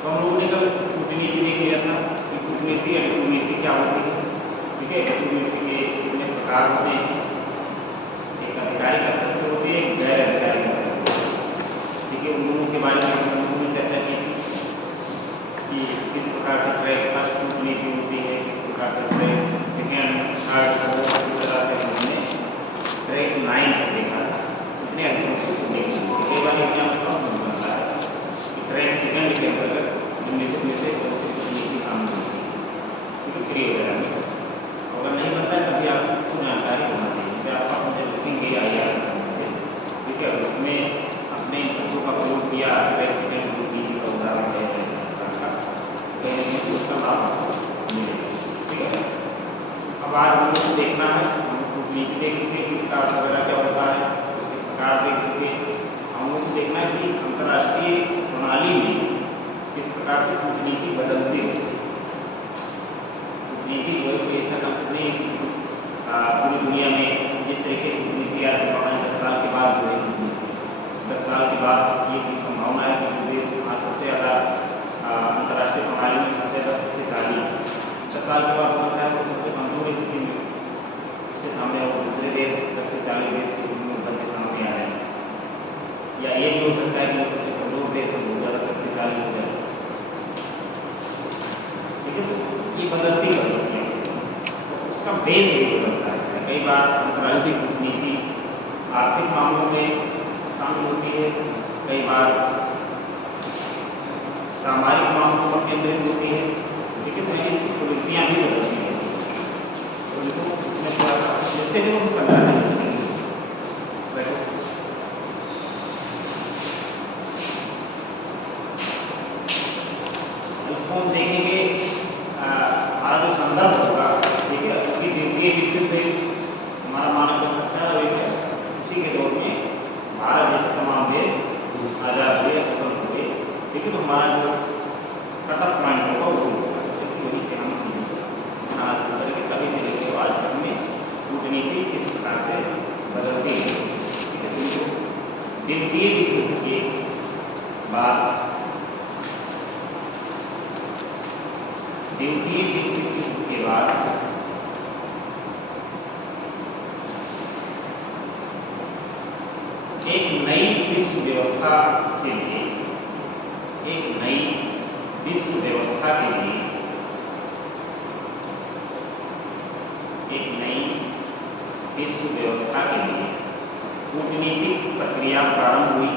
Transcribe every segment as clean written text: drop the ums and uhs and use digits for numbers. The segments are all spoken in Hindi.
तो हम लोगों ने कल कूटनीति देख लिया था कि कूटनीति या डिप्लोमेसी क्या होती है। ठीक है, डिप्लोमेसी के कितने प्रकार होते हैं, एक आधिकारिक स्तर पर होती है, एक गैर आधिकारिक स्तर पर होती है। ठीक है, उन दोनों के बारे में हम लोगों ने चर्चा की कि किस प्रकार की ट्रैक फर्स्ट कूटनीति होती है, किस प्रकार का ट्रैक सेकेंड, थर्ड, फोर्थ, इस तरह से हमने ट्रैक 9 तक देखा था। इतने अध्ययनों को कूटनीति होती है। कई बार एग्जाम प्रॉब्लम बनता है कि ट्रैक सेकेंड के अंतर्गत निम्नलिखित में से कौन सी कूटनीति शामिल होती है, क्योंकि प्री वगैरह में अगर नहीं बनता है तभी आपको जानकारी होना चाहिए। जैसे आप मुझे लिखेंगे IR से, ठीक है, उसमें अपने इन शब्दों का प्रयोग किया, ट्रैक सेकेंड कूटनीति का उदाहरण है उसका लाभ आपको मिलेगा। ठीक है, अब आज हम लोग देखना है, हम कूटनीति देख चुके कि विकास वगैरह क्या होता है, उसके प्रकार देख चुके। हम लोग देखना है कि अंतर्राष्ट्रीय प्रणाली में किस प्रकार से कूटनीति बदलती है। कूटनीति जो है कोई ऐसा कंसेप्ट नहीं है पूरी दुनिया में जिस तरीके की कूटनीति आज है 10 साल के बाद जो है 10 साल के बाद ये संभावना है कि देश आज सबसे ज़्यादा अंतर्राष्ट्रीय प्रणाली में सबसे ज़्यादा शक्तिशाली 10 साल के बाद होता है वो सबसे कमजोर स्थिति में उसके सामने वो दूसरे देश शक्तिशाली देश के रूप में उभर के सामने आ जाए, या ये भी हो सकता है कि वो सबसे कमजोर देश बहुत ज़्यादा शक्तिशाली हो जाए। ठीक है, तो ये बदलती है, उसका बेस भी बदलता है। कई बार अंतर्राष्ट्रीय कूटनीति आर्थिक मामलों में शामिल होती है, कई बार सामाजिक मामलों पर केंद्रित होती है। ठीक है, तो इसकी प्रवृत्तियाँ भी बदलती हैं। तो देखो इसमें थोड़ा सा देखते हैं, हम समझाते हैं। देखो उसको हम देखेंगे, हमारा जो संदर्भ होगा, ठीक है, उसकी द्वितीय विश्व से हमारा मानक बन सकता है। और उसी के दौर में भारत जैसे तमाम देश आज़ाद हुए, स्वतंत्र हुए। ठीक है, तो हमारा जो कटअप पॉइंट होगा वो होगा, क्योंकि वहीं से हम आज करके तभी से देखो आज तक में कूटनीति किस प्रकार से बदलती है। ठीक है, तो द्वितीय विश्व युद्ध के बाद द्वितीय विश्व युद्ध के बाद एक नई विश्व व्यवस्था के लिए, एक नई विश्व व्यवस्था के लिए, एक नई विश्व व्यवस्था के लिए कूटनीतिक प्रक्रिया प्रारंभ हुई।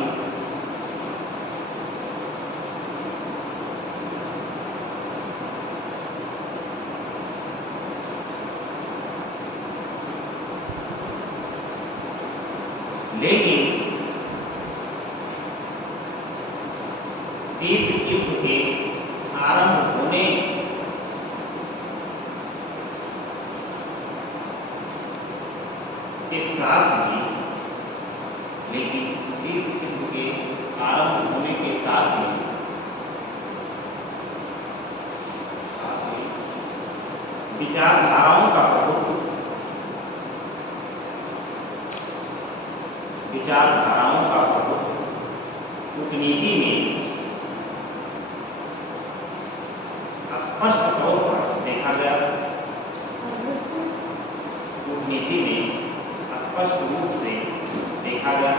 लेकिन शीत युद्ध के आरंभ होने के साथ ही, लेकिन शीत युद्ध के आरंभ होने के साथ ही विचारधाराओं का प्रभुत्व, विचारधाराओं का प्रभुत्व कूटनीति में स्पष्ट तौर पर देखा गया। कूटनीति में स्पष्ट रूप से देखा गया।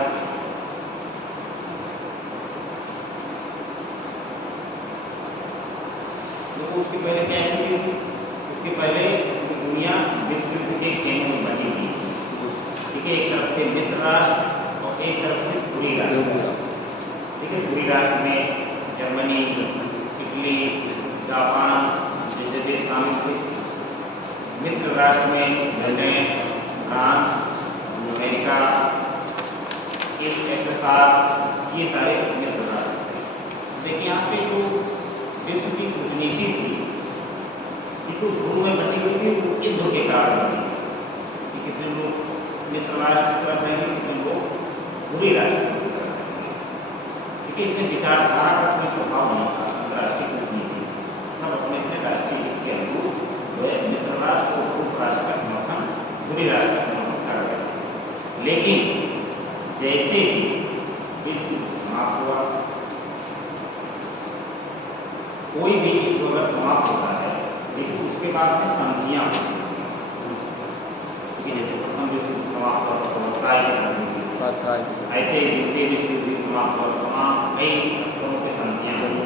तो उसके पहले क्या स्थिति थी? उसके पहले दुनिया विश्व युद्ध के खेमों में बनी थी। ठीक है, एक तरफ से मित्र राष्ट्र और एक तरफ से पूरी राष्ट्र। ठीक है, पूरी राष्ट्र में जर्मनी, इटली, जापान जैसे देश शामिल थे। मित्र राष्ट्र में ब्रिटेन, फ्रांस, अमेरिका, USSR, ये सारे मित्र राष्ट्र थे। देखिए यहाँ पे जो विश्व की कूटनीति थी, ये तो ध्रुव में बटी हुई थी, वो युद्ध के कारण बनी। कितने लोग मित्र राष्ट्र की तरफ रहेंगे, कितने लोग पूरी राष्ट्र की तरफ रहेंगे। ठीक है, इसमें विचारधारा का कोई प्रभाव नहीं था। अंतर्राष्ट्रीय कूटनीति सब अपने अपने राष्ट्रीय हित के अनुरूप जो है मित्र राष्ट्र और उप राष्ट्र का समर्थन, पूरी राष्ट्र का समर्थन कर रहे। लेकिन जैसे ही विश्व समाप्त हुआ, कोई भी विश्व अगर समाप्त होता है लेकिन उसके बाद में संधियाँ होती हैं। जैसे प्रथम विश्व युद्ध समाप्त हुआ तो वर्षाई की संधि हुई। ऐसे द्वितीय विश्व युद्ध समाप्त हुआ तो वहाँ कई स्तरों पे संधियाँ हुई।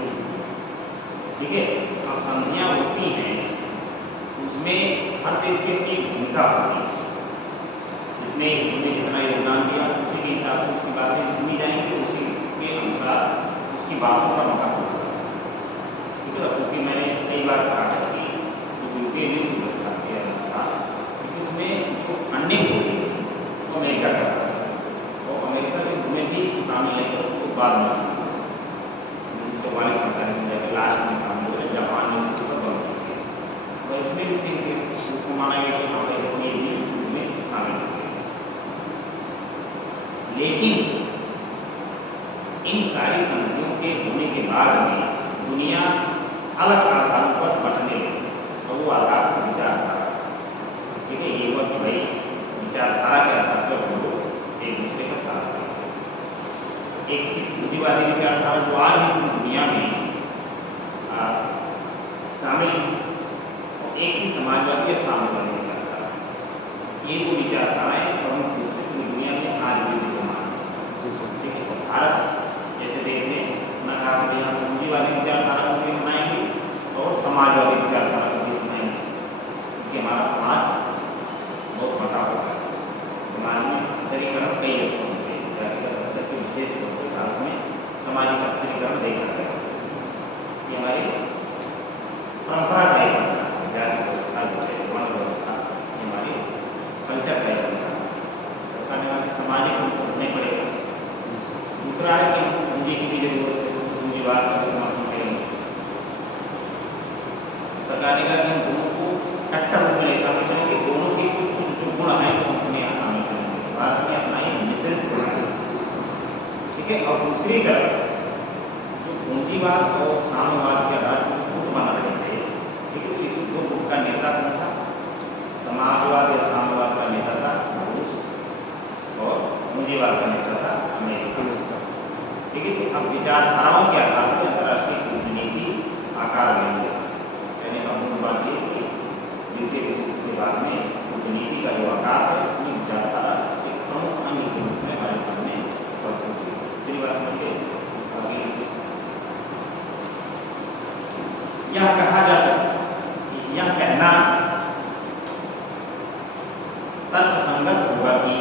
ठीक है, अब संधियाँ होती हैं उसमें हर देश की अपनी भूमिका होती है, जिसमें उन्होंने जितना योगदान दिया उसी के हिसाब से उसकी बातें लिखी जाएंगी, उसी के अनुसार उसकी बातों का मत होगा। ठीक है, क्योंकि मैंने कई बार कहा था कि जो द्वितीय विश्व युद्ध था उसमें जो फंडिंग होती है वो अमेरिका करता है, और अमेरिका के में भी शामिल नहीं था, उसको बाद में शामिल 1944-45 में लास्ट में शामिल हुए, जापान ने उसको बंद कर दिया। और इसमें भी उसको माना गया कि हाँ भाई ये भी उसमें शामिल हुए। लेकिन इन सारी संधियों के होने के बाद में दुनिया अलग आधारों पर बंटने लगी, और वो आधार पर विचारधारा। ठीक है, ये हुआ कि भाई विचारधारा के आधार पर वो लोग एक दूसरे का साथ देते। एक पूंजीवादी विचारधारा जो आज भी पूरी दुनिया में शामिल है, और एक ही समाजवादी या साम्यवादी विचारधारा। ये दो विचारधाराएं प्रमुख रूप से पूरी दुनिया में आज भी विद्यमान है। ठीक है, तो भारत जैसे देश ने अपना कहा कि यहाँ पूंजीवादी विचारधारा को भी अपनाएंगे और समाजवादी विचारधारा को भी अपनाएंगे, क्योंकि हमारा समाज बहुत बड़ा होता है। समाज में स्तरीकरण कई स्तरों पर, जातिगत स्तर के विशेष तौर पर भारत में सामाजिक स्तरीकरण देखा गया। ये हमारी परंपरा का एक बनता है, जाति व्यवस्था जो है वर्ण व्यवस्था, ये हमारी कल्चर का एक बनता है। तो करने वाले सामाजिक हमको होने पड़ेगा। दूसरा है कि हमको पूंजी की भी जरूरत है, पूंजीवाद का भी समर्थन करेंगे। सरकार ने कहा कि हम दोनों को कट्टर रूप में शामिल करेंगे, दोनों के कुछ जो गुण हैं वो हमने यहाँ शामिल करेंगे। भारत ने अपना ही मिश्रित। ठीक है, और दूसरी तरफ जो पूंजीवाद और साम्यवाद के आधार पर गुट बना रहे थे, ठीक है, तो इस दो गुट का नेता कौन था? समाजवाद या साम्यवाद का नेता था रूस, और पूंजीवाद का नेता था अमेरिका। ठीक है, तो अब विचारधाराओं के आधार पर अंतर्राष्ट्रीय कूटनीति आकार लेंगे। कहने का मूल बात ये कि द्वितीय विश्व युद्ध के बाद में कूटनीति का जो आकार है उसमें विचारधारा एक प्रमुख अंग के रूप में हमारे सामने प्रस्तुत हुई। मेरी बात समझिए, यह कहा जा सकता, यह कहना तर्कसंगत होगा कि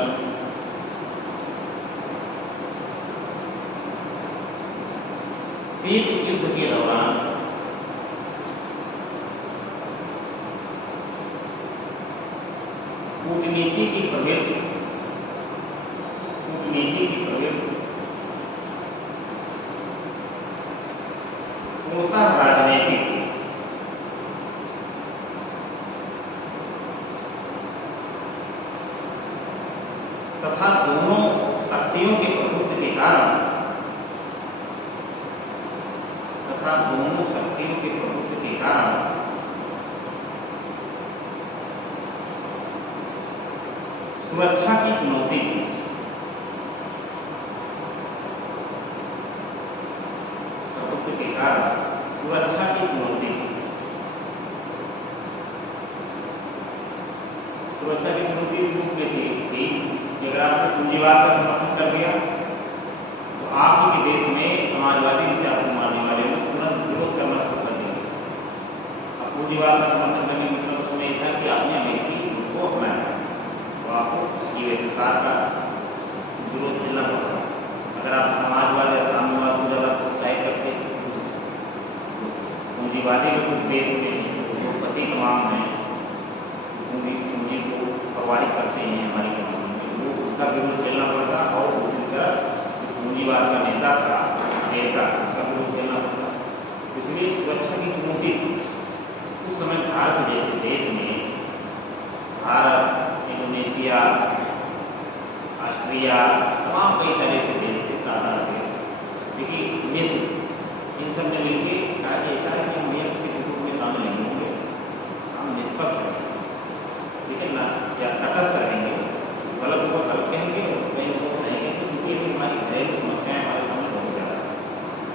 शीत युद्ध के दौरान कूटनीति की प्रवृत्ति पूर्णतः राजनीतिक थी। तथा दोनों शक्तियों के प्रभुत्व के कारण सुरक्षा की चुनौती थी। प्रभुत्व के कारण सुरक्षा की चुनौती थी। सुरक्षा की चुनौती रूप में थी कि अगर आपने पूंजीवाद का समर्थन कर दिया तो आप ही के देश में समाजवादी विचार को मानने वाले लोग तुरंत विरोध करना शुरू कर देंगे। अब पूंजीवाद का समर्थन करने का मतलब उसमें यह था कि आपने अमेरिकी को अपनाया, तो आपको यूएसएसआर का विरोध झेलना पड़ता। अगर आप समाजवाद या साम्यवाद को ज़्यादा प्रोत्साहित करते, पूंजीवादी के कुछ देश में जो पति तमाम हैं, पूंजी को प्रवाहित करते हैं हमारी कंपनी में, वो उसका विरोध झेलना पड़ता, और दूसरी तरफ पूंजीवाद का नेता था अमेरिका, उसका विरोध झेलना पड़ता। इसलिए सुरक्षा की चुनौती उस समय भारत जैसे देश में, भारत, इंडोनेशिया, ऑस्ट्रिया, तमाम कई सारे ऐसे देश थे, साधारण देश, लेकिन मिस्र, इन सब ने मिलकर कहा कि ऐसा है कि हम यह किसी ग्रुप में शामिल नहीं होंगे, हम निष्पक्ष रहेंगे, ठीक है ना, या तटस्थ रहेंगे, गलत को गलत कहेंगे और सही को कहेंगे, क्योंकि ये हमारी घरेलू समस्याएं हमारे सामने बहुत ज़्यादा है।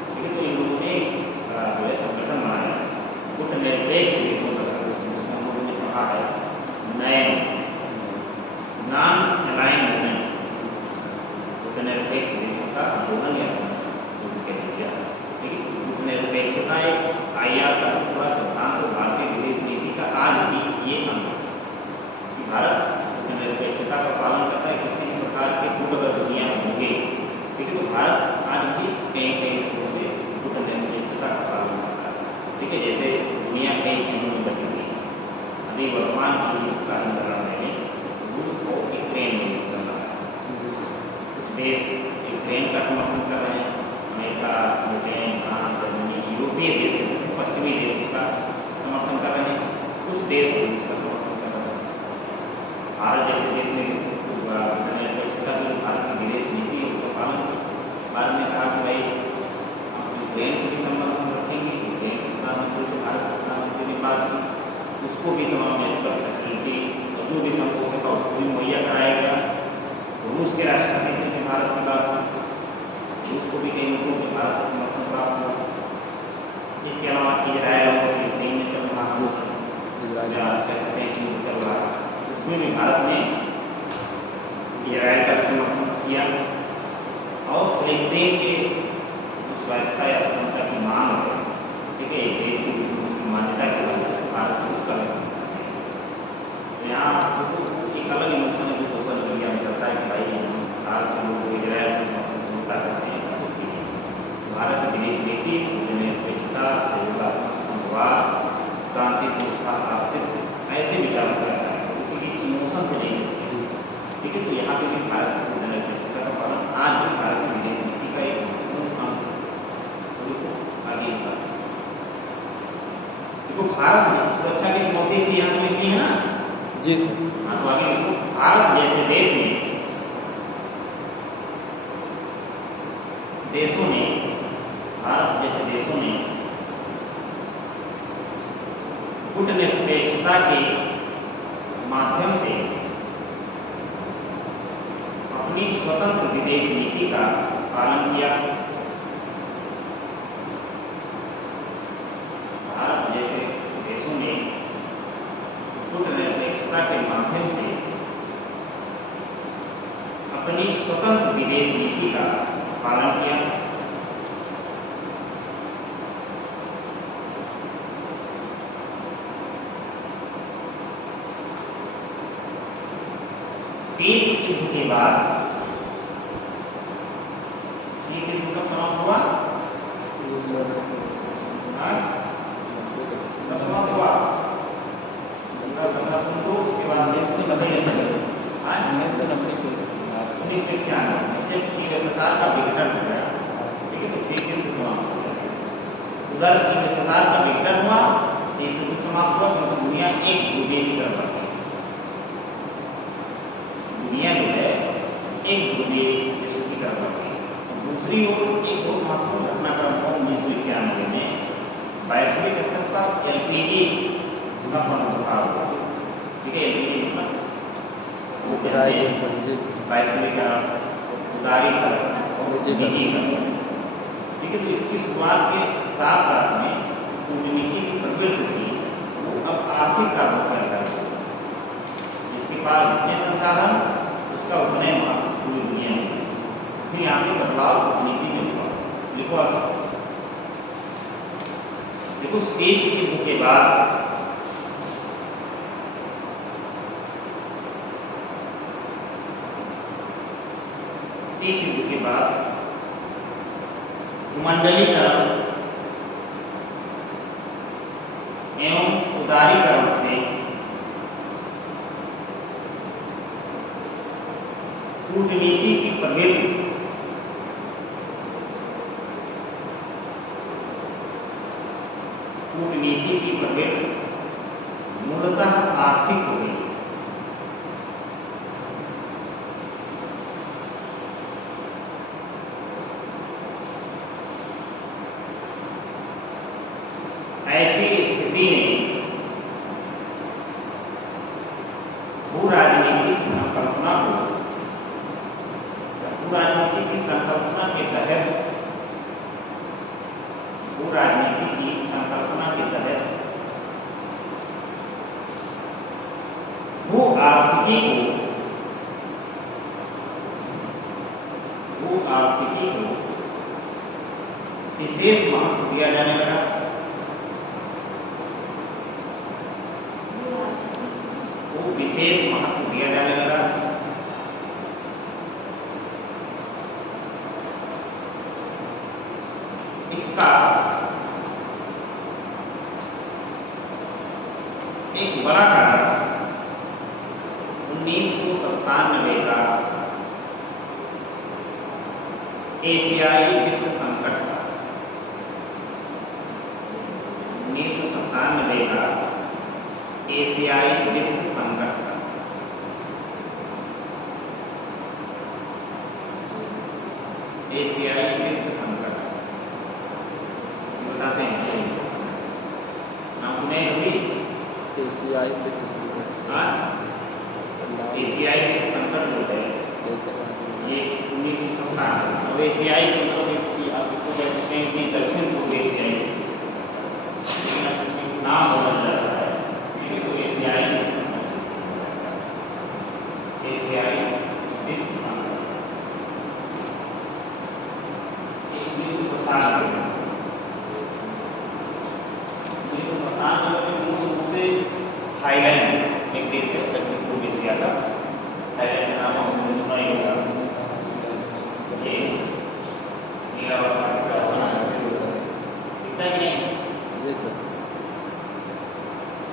ठीक है, तो इन लोगों ने जो है संगठन बनाया गुटनिरपेक्षता एक आईआर का पूरा सिद्धांत और भारतीय विदेश नीति का आज भी ये अंग है कि भारत गुटनिरपेक्षता का पालन करता है। किसी भी प्रकार के गुट अगर दुनिया में होंगे, ठीक है, तो भारत आज भी कहीं कहीं स्थितियों में गुटनिरपेक्षता का पालन करता है। ठीक है, जैसे दुनिया कई खंडों में बटी हुई है। अभी वर्तमान की युग का अंतरण में रूस को यूक्रेन में चल रहा है। कुछ देश यूक्रेन का समर्थन कर रहे हैं, अमेरिका, ब्रिटेन, फ्रांस, जर्मनी, यूरोपीय देश, पश्चिमी देशों का समर्थन कर रहे हैं। कुछ देश रूस का समर्थन कर रहे हैं। भारत जैसे देश में गुटनिरपेक्षता जो भारत की विदेश नीति है उसका पालन किया। भारत ने कहा कि भाई हम यूक्रेन से भी संबंध रखेंगे। यूक्रेन के प्रधानमंत्री से भारत के प्रधानमंत्री ने बात की, उसको भी तमाम मेडिकल फैसिलिटी और जो भी संभव है उसको भी मुहैया कराया गया। रूस के राष्ट्रपति से भी भारत की बात की, रूस को भी कई मुद्दों में भारत का समर्थन प्राप्त हुआ। इसके अलावा इजरायल और फिलिस्तीन में चल रहा है, चल रहा है, उसमें भी भारत ने इजरायल का समर्थन किया। और फिलिस्तीन के स्वायत्तता या स्वतंत्रता की मांग है, ठीक है, देश की मान्यता के लिए भारत ने उसका यहाँ एक अलग इमोशन है जो सोशल मीडिया में करता है कि भाई भारत के लोग इजरायल को समर्थन करते हैं। ऐसा कुछ नहीं है। भारत की विदेश नीति गुटनिरपेक्षता, सहयोगात्मक संवाद, शांतिपूर्ण अस्तित्व ऐसे विचारों को रहता है, किसी की इमोशन से नहीं होती है। ठीक है, तो यहाँ पे भी भारत की गुटनिरपेक्षता का पालन आज भी भारत की विदेश नीति का एक महत्वपूर्ण अंग आगे देखो। भारत ने सुरक्षा की चुनौती की यहाँ से है ना जी हाँ, तो आगे देखो, भारत जैसे देशों ने भारत जैसे देशों ने गुटनिरपेक्षता के माध्यम से अपनी स्वतंत्र विदेश नीति का पालन किया। भारत जैसे देशों ने गुटनिरपेक्षता के माध्यम से अपनी स्वतंत्र विदेश नीति का पालन किया। शीत युद्ध के बाद, शीत युद्ध कब समाप्त हुआ? समाप्त हुआ 1592, उसके बाद 1991 जब यूएसएसआर का विघटन हो गया, ठीक है, तो शीत युद्ध समाप्त हो गया। उधर यूएसएसआर का विघटन हुआ, शीत युद्ध समाप्त हुआ, क्योंकि दुनिया एक ध्रुवीय की तरफ बढ़ गई। दुनिया जो है एक ध्रुवीय विश्व की तरफ बढ़ गई। दूसरी ओर एक बहुत महत्वपूर्ण घटनाक्रम हुआ 1991 में, वैश्विक स्तर पर एलपीजी का पुनरुद्धार हुआ। ठीक है, एलपीजी वैश्विक उदारीकरण और निजीकरण। ठीक है, तो इसकी शुरुआत के साथ साथ में कूटनीति की प्रवृत्ति थी वो अब आर्थिक कारणों पर आधारित है। जिसके पास जितने संसाधन उसका उतने मांग पूरी दुनिया में। फिर यहाँ पे बदलाव कूटनीति में हुआ। लिखो आप, देखो शीत युद्ध के बाद मंडलीकरण एवं उदारीकरण से कूटनीति की प्रवृत्ति मूलतः आर्थिक हो गई। ऐसी स्थिति में भू राजनीति की संकल्पना के तहत भू आर्थिकी को विशेष महत्व दिया जाने लगा। वो विशेष महत्व दिया जाने लगा। इसका एक बड़ा कारण 1997 का एशियाई वित्त संकट था। 1997 का एशियाई वित्त संकट था। एशियाई वित्त संकट बताते हैं, नाम सुने कभी? एशियाई वित्त संकट। हाँ, एशियाई वित्त संकट होता है ये 1997। अब एशियाई मतलब आप इसको कह सकते हैं कि दक्षिण पूर्व एशियाई, लेकिन अब नाम बदल जाता है। ठीक है, तो एशियाई वित्त संकट 1997 में मूल रूप से थाईलैंड एक देश है दक्षिण पूर्व एशिया का। थाईलैंड नाम आपने सुना ही होगा। ये नीला दिखता है कि नहीं? जी सर।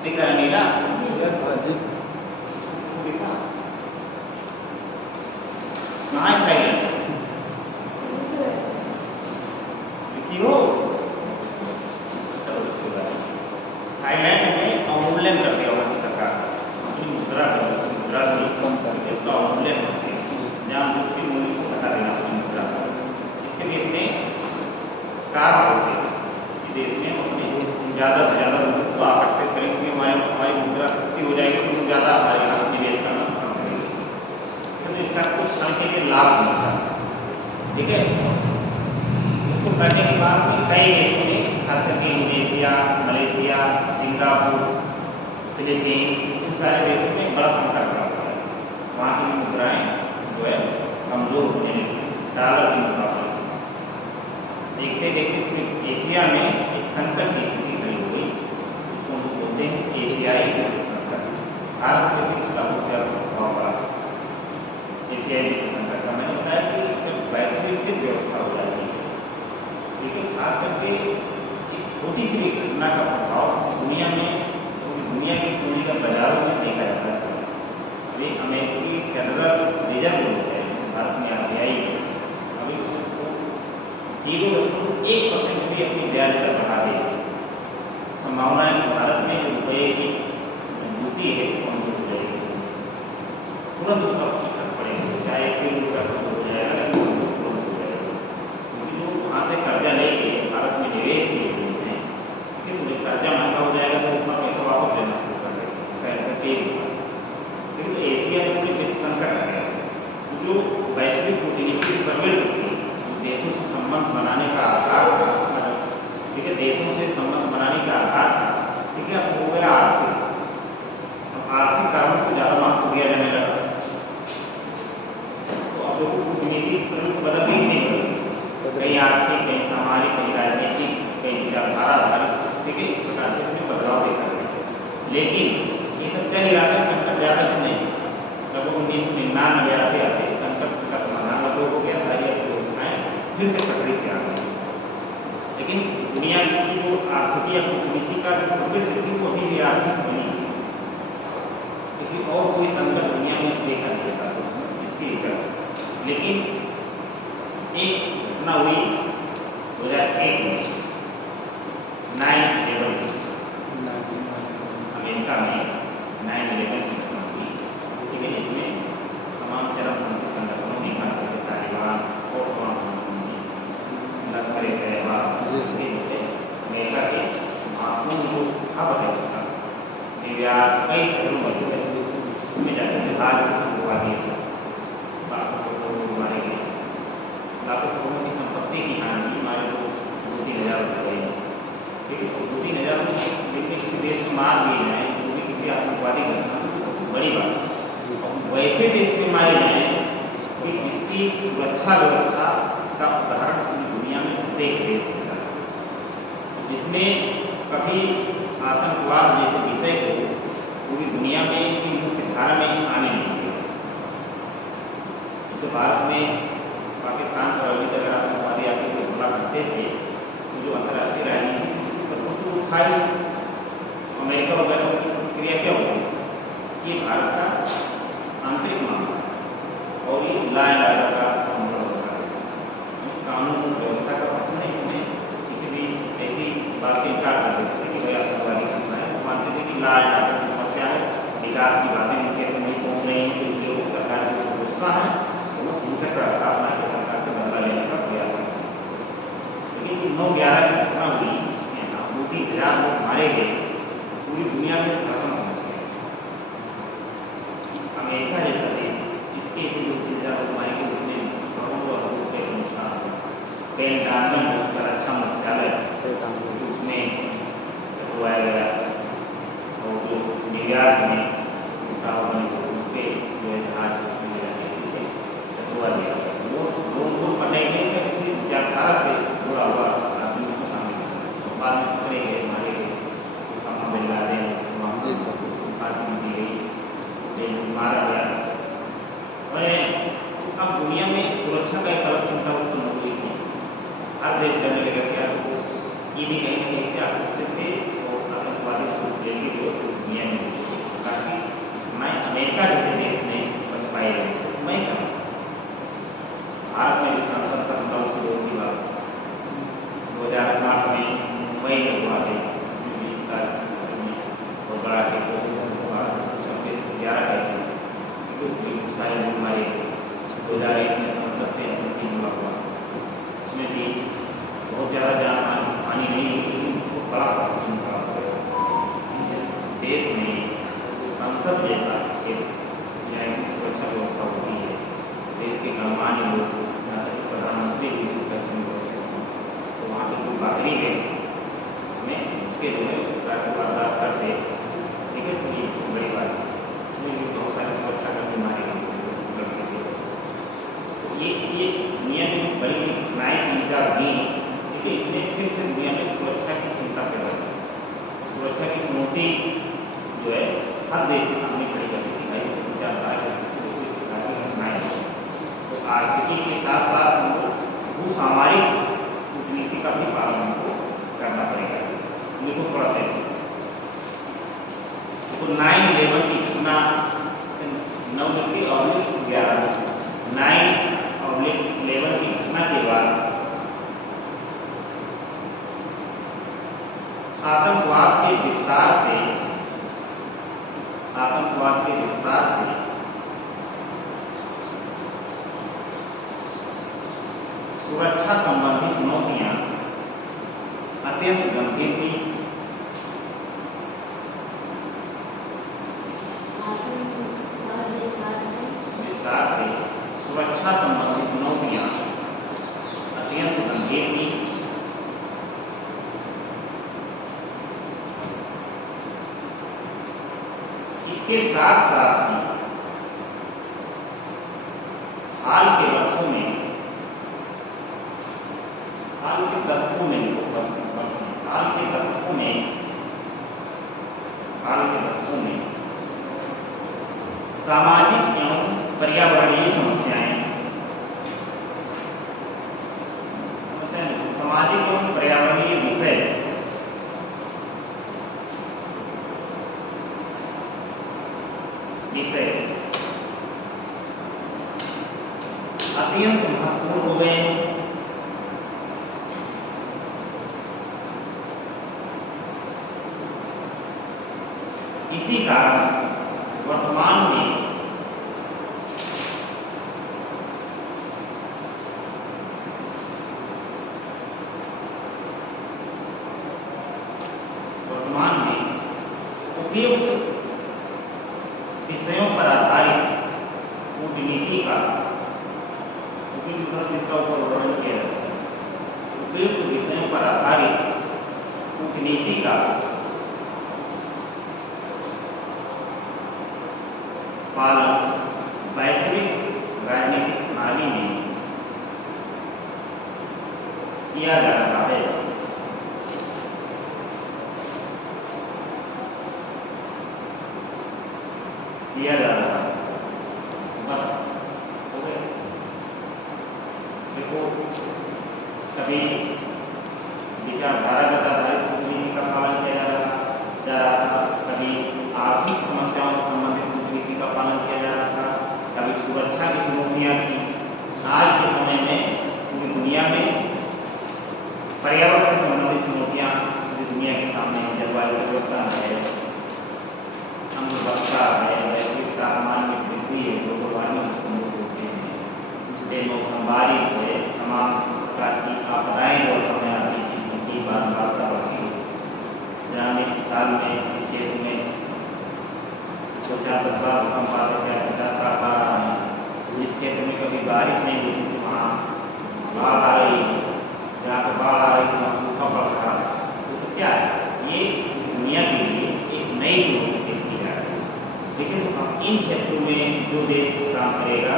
दिख रहा है नीला? जी सर। दिखा कहाँ है थाईलैंड? देखी हो? थाईलैंड में अवमूल्यन कर दिया वहाँ की सरकार ने। मुद्रा कम करके उसका अवमूल्यन कर दिया, जहाँ दूसरी मूल्य को हटा देना अपनी मुद्रा। इसके लिए इसने कारण होते कि देश में अपने ज़्यादा से ज़्यादा लोगों को आकर्षित करें, क्योंकि हमारी मुद्रा सस्ती हो जाएगी तो ज़्यादा हमारे यहाँ निवेश करना पसंद करेंगे। तो इसका कुछ संख्या के लाभ मिलता है। ठीक है, उसको करने के बाद में कई देशों ने, खास करके इंडोनेशिया, मलेशिया, सिंगापुर, फिलीपींस, इन सारे देशों में बड़ा संकट पड़ा हुआ है। वहाँ की मुद्राएं जो है कमजोर होने लगी, डॉलर की मुद्रा पर। देखते देखते पूरी एशिया में एक संकट की स्थिति खड़ी हो गई, उसको हम बोलते हैं एशियाई वित्त संकट। भारत में भी उसका बहुत ज़्यादा प्रभाव पड़ा। एशियाई वित्त संकट का मैंने बताया कि जब वैश्विक वित्त व्यवस्था हो जाती है, लेकिन खास करके एक छोटी सी भी घटना का प्रभाव दुनिया में, दुनिया की पूंजी का बाजारों में देखा जाता है। अभी अमेरिकी फेडरल रिजर्व होता है, जैसे भारत में RBI है, अभी 0.1% भी अपनी ब्याज दर बढ़ा देगी। संभावना है कि भारत में जो रुपये की मजबूती है वो कमजोर हो जाएगी, तुरंत उसका फर्क पड़ेगा, चाहे 1 रुपया कम हो जाएगा लेकिन तुरंत हो जाएगा। क्योंकि जो वहाँ से कर्जा लेके भारत में निवेश किए हुए हैं, ठीक है, तो कर्जा महंगा हो जाएगा तो उतना पैसा वापस देना शुरू कर देगा, इसका इफेक्ट ये होगा। लेकिन तो एशिया में पूरी वित्त संकट आ गया। जो वैश्विक कूटनीति प्रवृत्ति थी, देशों से संबंध बनाने का आधार था, ठीक है, देशों से संबंध बनाने का आधार था, ठीक है, अब हो गया आर्थिक। अब आर्थिक कारणों को ज़्यादा महत्व दिया जाने लगा। तो अब जो कूटनीति प्रवृत्ति बदलती ही नहीं बदलती, कहीं आर्थिक, कहीं सामाजिक, कहीं राजनीतिक, कहीं विचारधारा आधारित, ठीक है, इस प्रकार से उसमें बदलाव देखा गया। लेकिन ये सब चल ही रहा है, संकट ज़्यादा नहीं। लगभग 1999 आते आते संकट का समाधान लगभग हो गया, सारी अर्थव्यवस्थाएं फिर से पटरी पे आ गई। लेकिन दुनिया की जो आर्थिक या कूटनीति का जो प्रवृत्ति थी वो अभी भी आर्थिक बनी, क्योंकि और कोई संकट दुनिया में देखा नहीं जाता इसकी तरह। लेकिन एक घटना हुई 2001 में, 9/11 अमेरिका में 9/11 की घटना हुई, ठीक है, जिसमें तमाम चरमपंथी संगठनों ने, खास करके तालिबान और लश्कर ए तैयबा अमेरिका के महत्वपूर्ण जो हब है उसका, न्यूयॉर्क, कई शहरों में जाकर जहाज डुबा दिए, लाखों लोग मारे गए, लाखों करोड़ों की संपत्ति की हानि हुई, हमारे तो 2-3 हज़ार रुपये, ठीक है, 2-3 हज़ार दिन में किसी देश में मार दिए जाए, जो भी किसी आतंकवादी घटना तो बड़ी बात है। वैसे देश में मारे जाए कि जिसकी सुरक्षा व्यवस्था का उदाहरण पूरी दुनिया में प्रत्येक देश देता है, जिसमें कभी आतंकवाद जैसे विषय को पूरी दुनिया में की मुख्य धारा में आने नहीं दिया। जैसे भारत में पाकिस्तान पर अभी तक आतंकवादी आके जो हमला करते थे, तो जो अंतर्राष्ट्रीय राजनीति तो था ही, अमेरिका वगैरह की प्रतिक्रिया क्या होगी, ये भारत का आंतरिक मामला और ये लॉ एंड ऑर्डर का मामला होता है, कानून व्यवस्था का प्रश्न है। इसमें किसी भी ऐसी बात से इनकार कर देते थे कि भाई आतंकवादी करना है, वो मानते थे कि लॉ एंड ऑर्डर की समस्या है, विकास की बातें उनके तक नहीं पहुँच रही हैं, तो जो सरकार का जो गुस्सा है वो हिंसक रास्ता अपना के सरकार से बदला लेने का प्रयास करते हैं। लेकिन 9/11 की घटना हुई, 2-3 हज़ार लोग मारे गए, पूरी दुनिया में खत्म हो गया। अमेरिका जैसा देश, इसके 2-3 हज़ार लोग मारे गए, उसने करोड़ों अरबों के नुकसान, पेंटागन का रक्षा मुख्यालय उसमें कटवाया गया, और जो न्यूयॉर्क में टावर बने उनके जो है जहाज कटवा दिया। वो लोग पढ़ने के लिए किसी विचारधारा से जुड़ा हुआ आदमियों को शामिल किया, बाद में पकड़े गए, मारे गए, उसामा बिन लादेन वहाँ फांसी दी गई, मारा गया। और अब दुनिया में सुरक्षा का एक अलग चिंता उत्पन्न हो गई थी, हर देश डरने लगा कि आपको ये भी कहीं ना कहीं से आकर्षित थे और आतंकवादी को लेके जो दुनिया में काफी मैं अमेरिका जैसे देश में बच पाए गए। मैं भारत में भी संसद का हमला उसी लोगों की बात 2008 में मुंबई में हुआ है, और बड़ा के 11 सारे लोग हमारे 2001 में संसद पे हमला हुआ, उसमें भी बहुत ज़्यादा जान हानि नहीं हुई, लेकिन बहुत बड़ा प्रदर्शन खराब हो गया। जिस देश में संसद जैसा क्षेत्र न्यायिक सुरक्षा व्यवस्था होती है, देश के गणमान्य लोग, यहाँ तक प्रधानमंत्री भी सुरक्षा में व्यवस्था होती है, तो वहाँ की जो बाहरी है हमें उसके जो है सरकार को वारदात करते, ठीक है, तो ये बड़ी बात है। उसमें भी बहुत सारी सुरक्षा का बीमारी है, तो ये नियम बड़ी घटनाएँ 3-4 हुई, देखिए इसने फिर से दुनिया में सुरक्षा की चिंता पैदा की, सुरक्षा की चुनौती जो है हर देश के सामने खड़ी कर दी कि भाई 3-4 घटनाएँ। तो आर्थिकी के साथ साथ हमको भूसामरिक कूटनीति का भी पालन हमको करना पड़ेगा। देखो थोड़ा सा तो 9/11 की घटना 9/11 9/11 की घटना के बाद आतंकवाद के विस्तार से सुरक्षा संबंधी चुनौतियां अत्यंत गंभीर हुई। विस्तार से सुरक्षा संबंधी चुनौतियां अत्यंत गंभीर हुई। इसके साथ साथ ही हाल के दशकों में सामाजिक एवं पर्यावरणीय समस्याएं, सामाजिक एवं पर्यावरणीय विषय अत्यंत महत्वपूर्ण हो गए। इसी कारण वर्तमान में उपयुक्त विषयों पर आधारित कूटनीति का जिसका ऊपर वर्णन किया जाता है, उपयुक्त विषयों पर आधारित कूटनीति का पालन वैश्विक राजनीतिक प्रणाली में किया जा रहा है। दिया जा रहा है, बस हो गए। देखो कभी विचारधारागत आधारित कूटनीति का पालन किया जा रहा था, कभी आर्थिक समस्याओं से संबंधित कूटनीति का पालन किया जा रहा था, कभी सुरक्षा की चुनौतियाँ थी। आज के समय में पूरी दुनिया में पर्यावरण से संबंधित चुनौतियाँ पूरी दुनिया के सामने हैं। जलवायु परिवर्तन है, अम्लवर्षा है, वैश्विक तापमान में वृद्धि है, ग्लोबल वार्मिंग जिसको हम लोग बोलते हैं, बेमौसम बारिश है, तमाम प्रकार की आपदाएं जो समय आती थी उनकी बारंबारता बढ़ी। ग्रामीण साल में इस क्षेत्र में 50 बार भूकंप आ रहे हैं, 50 साल आ रहा है। जिस क्षेत्र में कभी बारिश नहीं होती थी वहाँ बाढ़ आ रही है, जहाँ पर बाढ़ आ रही थी वहाँ सूखा पड़ रहा है। तो क्या है, ये दुनिया के लिए एक नई चुनौती पेश की जा रही है। लेकिन अब इन क्षेत्रों में जो देश काम करेगा,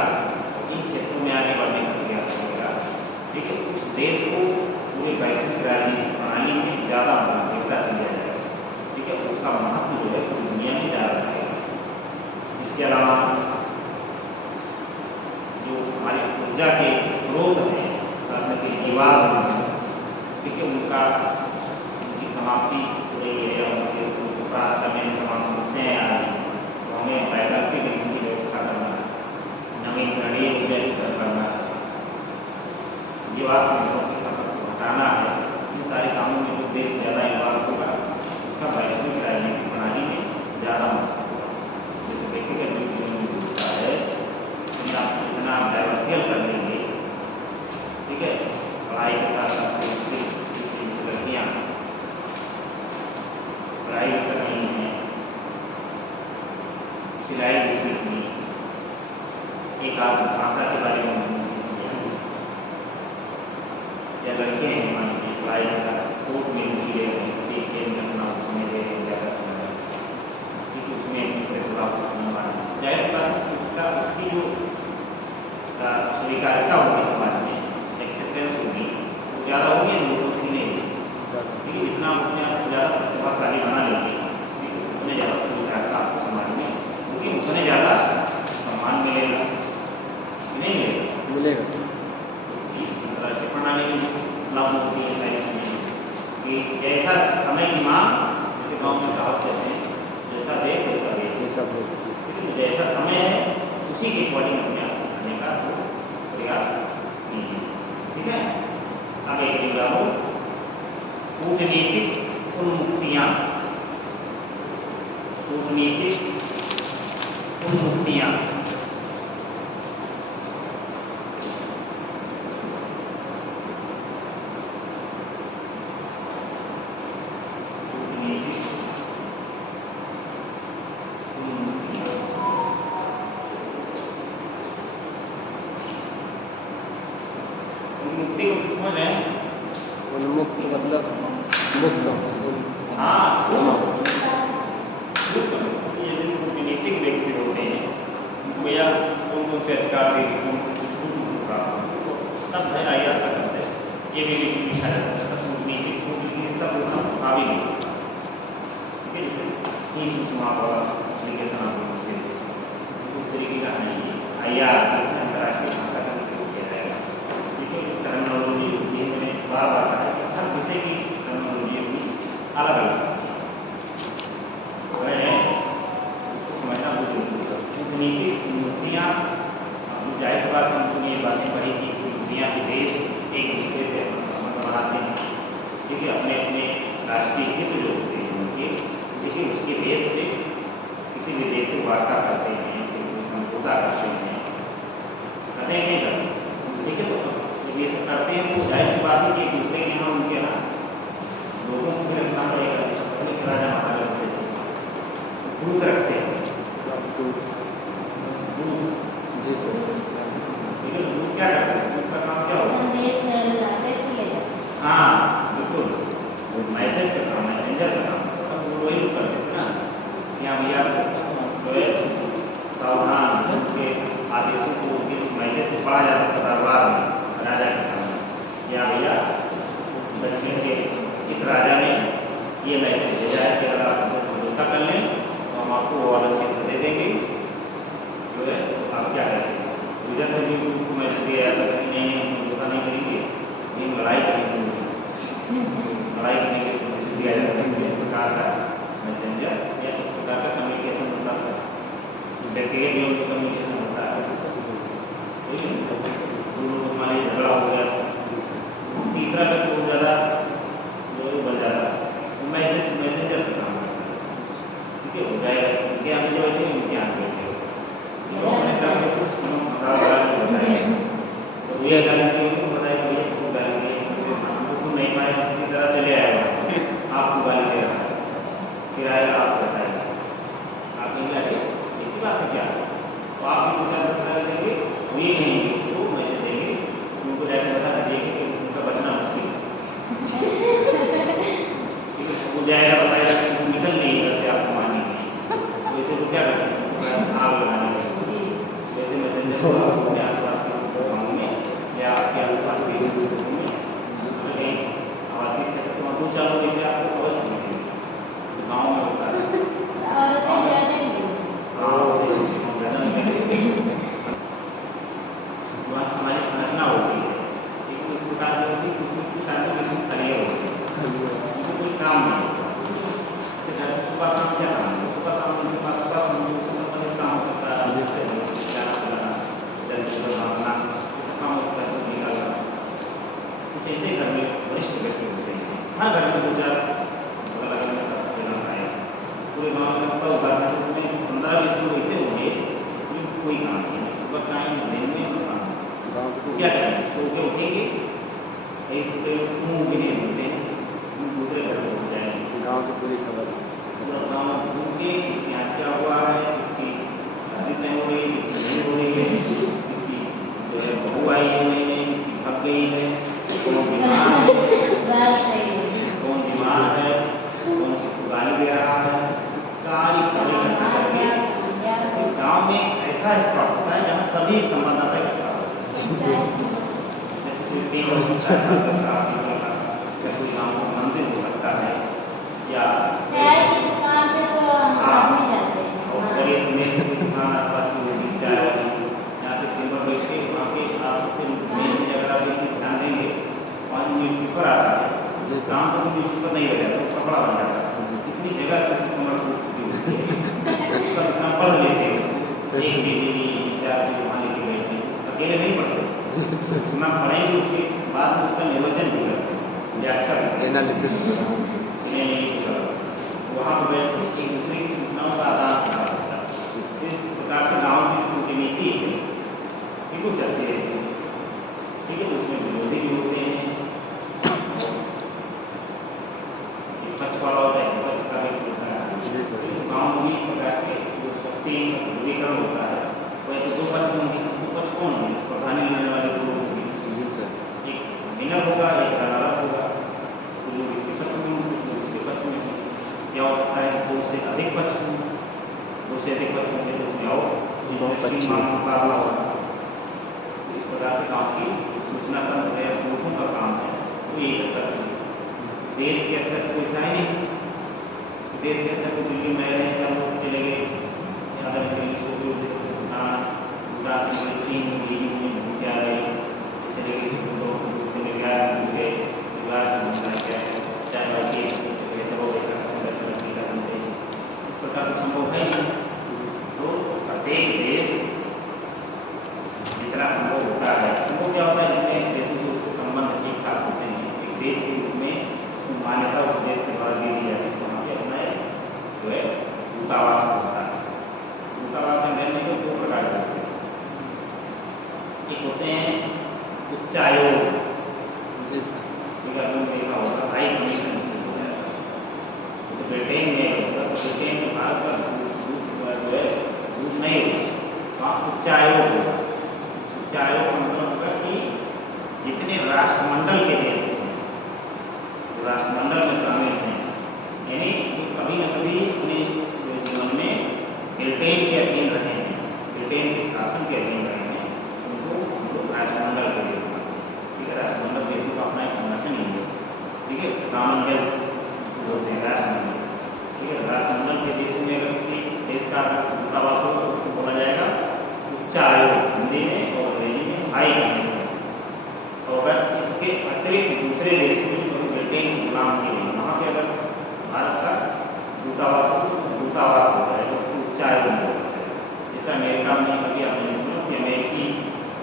इन क्षेत्रों में आगे बढ़ने का प्रयास करेगा, लेकिन उस देश को पूरे वैश्विक राजनीतिक प्रणाली में ज़्यादा महत्वता समझा जाएगा। ठीक है, उसका महत्व जो है पूरी दुनिया में ज़्यादा रहेगा। इसके अलावा जो हमारी ऊर्जा के स्रोत हैं, खासकर के जीवाश्म, ठीक है, उनकी समाप्ति हो रही है और उनको प्राप्त करने में तमाम समस्याएँ आ रही हैं। तो हमें वैकल्पिक ईंधन की व्यवस्था करना, नवीकरणीय ऊर्जा की तरफ करना, जीवाश्म ईंधनों की खपत को हटाना है। इन सारे कामों में जो देश ज़्यादा इन्वॉल्व होगा उसका वैश्विक राजनीतिक प्रणाली में ज़्यादा महत्व होगा। जैसे व्यक्तिगत जीवन में होता है, आप इतना डाइवर्सियल कर लेंगे, ठीक है, पढ़ाई के साथ साथ गलतियाँ पढ़ाई भी कर रही हैं, सिलाई भी सीखनी, एक आध भाषा के बारे में सीख लिया, या लड़के हैं मान लीजिए पढ़ाई के साथ कोर्ट में रुचि ले रहे हैं, किसी खेल में अपना समय दे रहे हैं ज़्यादा समय, ठीक है, उसमें थोड़ा जाहिर बात उसका उसकी जो स्वीकार्यता होगी समाज में, एक्सेप्टेंस होगी, वो ज़्यादा होगी, लोगों से नहीं। ठीक है, जितना अपने आप को ज़्यादा प्रतिभाशाली बना लेंगे, ठीक है, उतने ज़्यादा स्वीकार्यता आपको समाज में होगी, उतने ज़्यादा सम्मान मिलेगा, नहीं मिलेगा। अंतर्राष्ट्रीय प्रणाली में लागू होती है सारी चीज़ें कि जैसा समय की मांग, जैसे गाँव में कहावत कहते हैं, जैसा देश वैसा देश, जैसा समय है उसी के अकॉर्डिंग अपने आप को करने का प्रयास कीजिए। ठीक है, आगे एग्जाम्पल कूटनीतिक उन्मुक्तियाँ। कूटनीतिक उन्मुक्तियाँ उन्मुक्त मतलब मुक्त। हाँ, ये जो कूटनीतिक व्यक्ति होते हैं उनको या उनको से अधिकार दे तब है आया कर सकते हैं, ये भी लिखा जा सकता है। कूटनीतिक छूट सब हम हावी नहीं, ठीक है, जैसे ई सूचना वाला एप्लीकेशन आप उस तरीके का नहीं आई आर अंतर्राष्ट्रीय भाषा का उपयोग किया जाएगा। ठीक है, टर्मिनोलॉजी होती है, मैंने बार बार कहा है हर विषय की टर्मिनोलॉजी भी अलग अलग समझना बहुत जरूरी है। कूटनीतिक उन्मुक्तियाँ, जाहिर बात हमको ये बातें पढ़ी कि दुनिया के देश एक दूसरे से अपना संबंध बढ़ाते हैं, ठीक है, अपने अपने राष्ट्रीय हित जो होते हैं उनके, देखिए उसके बेस पे किसी भी देश से वार्ता करते हैं, समझौता करते हैं, करते हैं नहीं करते। ठीक है, तो जब ये सब करते हैं तो जाहिर बात है कि एक दूसरे के यहाँ उनके यहाँ लोगों को भी रखना पड़ेगा। जैसे पहले के राजा महाराजा होते थे दूध रखते हैं, दूध जी सर। ठीक है, दूध क्या करते हैं, दूध का काम क्या होता है? हाँ बिल्कुल, मैसेज का काम, मैसेंजर का काम, अब वो वही करते थे ना, यहाँ भैया स्वयं सावधान उनके आदेशों को, मैसेज को पढ़ा जाता था दरबार में राजा के सामने, या भैया दक्षिण के इस राजा ने ये मैसेज भेजा है कि अगर आप हमसे समझौता कर लें तो हम आपको वो वाला क्षेत्र दे देंगे जो है तो आप क्या करेंगे? इधर से भी उनको मैसेज दिया जाता है कि नहीं नहीं हम धोखा नहीं करेंगे, ये लड़ाई करेंगे, लड़ाई करने के लिए मैसेज दिया जाता है। इस प्रकार का मैसेंजर या इस प्रकार का कम्युनिकेशन होता है, इंटरफेयर में उनका कम्युनिकेशन होता है। ठीक है, दोनों को हमारे झगड़ा हो गया, तीसरा व्यक्ति बहुत ज़्यादा जो है बन जाता है, तो मैसेंजर का काम करता है। ठीक है, हो जाएगा इनके यहाँ जो बैठे इनके यहाँ बैठे तो अपने तरफ से कुछ बताया तो ये गाली दी उनको बताया कि ये खूब गाली दी हमको सुन नहीं पाए, किसी तरह चले आए वहाँ से, आपको गाली दे रहा है, फिर आएगा आप बताएगा आप नहीं आए इसी बात में क्या है, तो आप भी कुछ बता देंगे वो ये नहीं उसको मैसेज देंगे, उनको जाकर बता देंगे कि उनका बचना मुश्किल है। ठीक है, वो जाएगा बताएगा कि वो निकल नहीं करते आपको मारने के लिए, तो इसे तो क्या करते हैं आग लगाने के जैसे मैसेंजर को आप अपने आसपास के गाँव में या आपके आसपास के लोगों में कहीं आवासीय क्षेत्र तो दो चार लोग जैसे आपको अवश्य मिलेंगे, तो गाँव में होता है वहाँ सामाजिक संरचना होती है, लेकिन उस प्रकार की होती है कुछ आदमी बिल्कुल करियर होते हैं, उनको कोई काम नहीं होता, सुबह शाम क्या काम है, सुबह शाम उनके पास संबंधित काम होता है, जैसे जाना चलाना जल भावना काम होता है, निकालना कुछ ऐसे घर में वरिष्ठ व्यक्ति होते हैं, हर घर में दो चार अलग अलग आए पूरे गाँव में सब घर में 15-20 लोग ऐसे होंगे जिनको कोई काम नहीं है, सुबह टाइम दिन में शाम क्या करेंगे, सो के उठेंगे एक मुँह भी नहीं बोलते हैं, दूसरे घर में हो जाएंगे, गाँव की पूरी खबर पूरा गाँव घूम के किसके यहाँ क्या हुआ है, किसकी शादी तय हो रही है, किसकी नहीं हो रही है, किसकी जो है बहू आई है नहीं है, किसकी भाग गई है, कौन बीमार है, कौन किसको गाली दे रहा है, सारी खबरें इकट्ठा करके गाँव में ऐसा स्पॉट होता है जहाँ सभी संवाददाता इकट्ठा होते हैं, या कोई गाँव का मंदिर हो सकता है या चाय की दुकान पे तो हम आदमी जाते हैं और गरीब में दुकान आसपास की होगी चाय वाली, यहाँ पे दिन भर बैठ के वहाँ पे आप मेन अगर आप एक ध्यान देंगे वहाँ न्यूज़पेपर आता है, शाम तक न्यूज़पेपर नहीं रह जाता, कपड़ा बन जाता है, इतनी जगह से कमर फूट चुकी होती है, सब इतना पढ़ लेते हैं, एक बीवी चार बीवी वहाँ लेके बैठे अकेले नहीं पढ़ते, इतना पढ़ेंगे उसके बाद में उसका निर्वचन भी करते हैं, व्याख्या भी एनालिसिस वहाँ पर बैठ के एक दूसरे की सूचनाओं का आदान प्रदान होता है। इस प्रकार से गाँव की कूटनीति है बिल्कुल चलती रहती है। ठीक है, तो उसमें विरोधी भी होते हैं, पक्ष वाला होता है, पक्ष का भी होता है, गाँव में इस प्रकार के जो शक्ति ध्रुवीकरण होता है, वैसे दो पक्ष होंगे, दो पक्ष कौन होंगे, प्रधानी लेने वाले दो लोग होंगे, एक विनर होगा एक रनर होगा, तो लोग इसके पक्ष में होंगे तो उसके पक्ष में क्या हो सकता है, दो से अधिक पक्ष होंगे तो उसमें और मुकाबला होगा। इस प्रकार से गाँव की सूचना तंत्र है, लोगों का काम है, तो यही सब करते हैं। देश के स्तर पर कोई चाहे नहीं, देश के स्तर पर दिल्ली में रहे हैं लोग चले गए, चीन क्या रहे चले गए, चले गया उनके विवाह चाहे इस प्रकार का संभव है नहीं, तो प्रत्येक देश जितना संभव होता है, संभव क्या होता है, जितने देशों के उसके संबंध ठीक ठाक होते हैं, एक देश के रूप में मान्यता उस देश के द्वारा दे दी जाती है, तो वहाँ पे अपना जो है दूतावास होता है। दूतावास अंग्रेजी में दो प्रकार के होते हैं, एक होते हैं उच्चायोग, देखा होगा हाई कमीशन, तो ब्रिटेन में होता, तो ब्रिटेन में भारत का जो है दूध नहीं होता, वहाँ उच्चायोग होगा। उच्चायोग का मतलब होगा कि जितने राष्ट्रमंडल के देश हैं, राष्ट्रमंडल में शामिल हैं, यानी कभी न कभी अपने जीवन में ब्रिटेन के अधीन रहे हैं, ब्रिटेन के शासन के अधीन रहे हैं, उनको हम लोग राष्ट्रमंडल के देश में, ठीक है, राष्ट्रमंडल देशों का अपना एक संगठन ही है, ठीक है, कॉमनवेल्थ बोलते हैं राष्ट्रमंडल, ठीक है, राष्ट्रमंडल के देश में अगर किसी देश का दूतावास होगा तो उसको बोला जाएगा एक दूसरे देश में ब्रिटेन गुलाम किए गए, वहाँ पे अगर भारत का दूतावास होता है तो उसको उच्चायोग होता है। जैसे अमेरिका में कभी आपने सुना कि अमेरिकी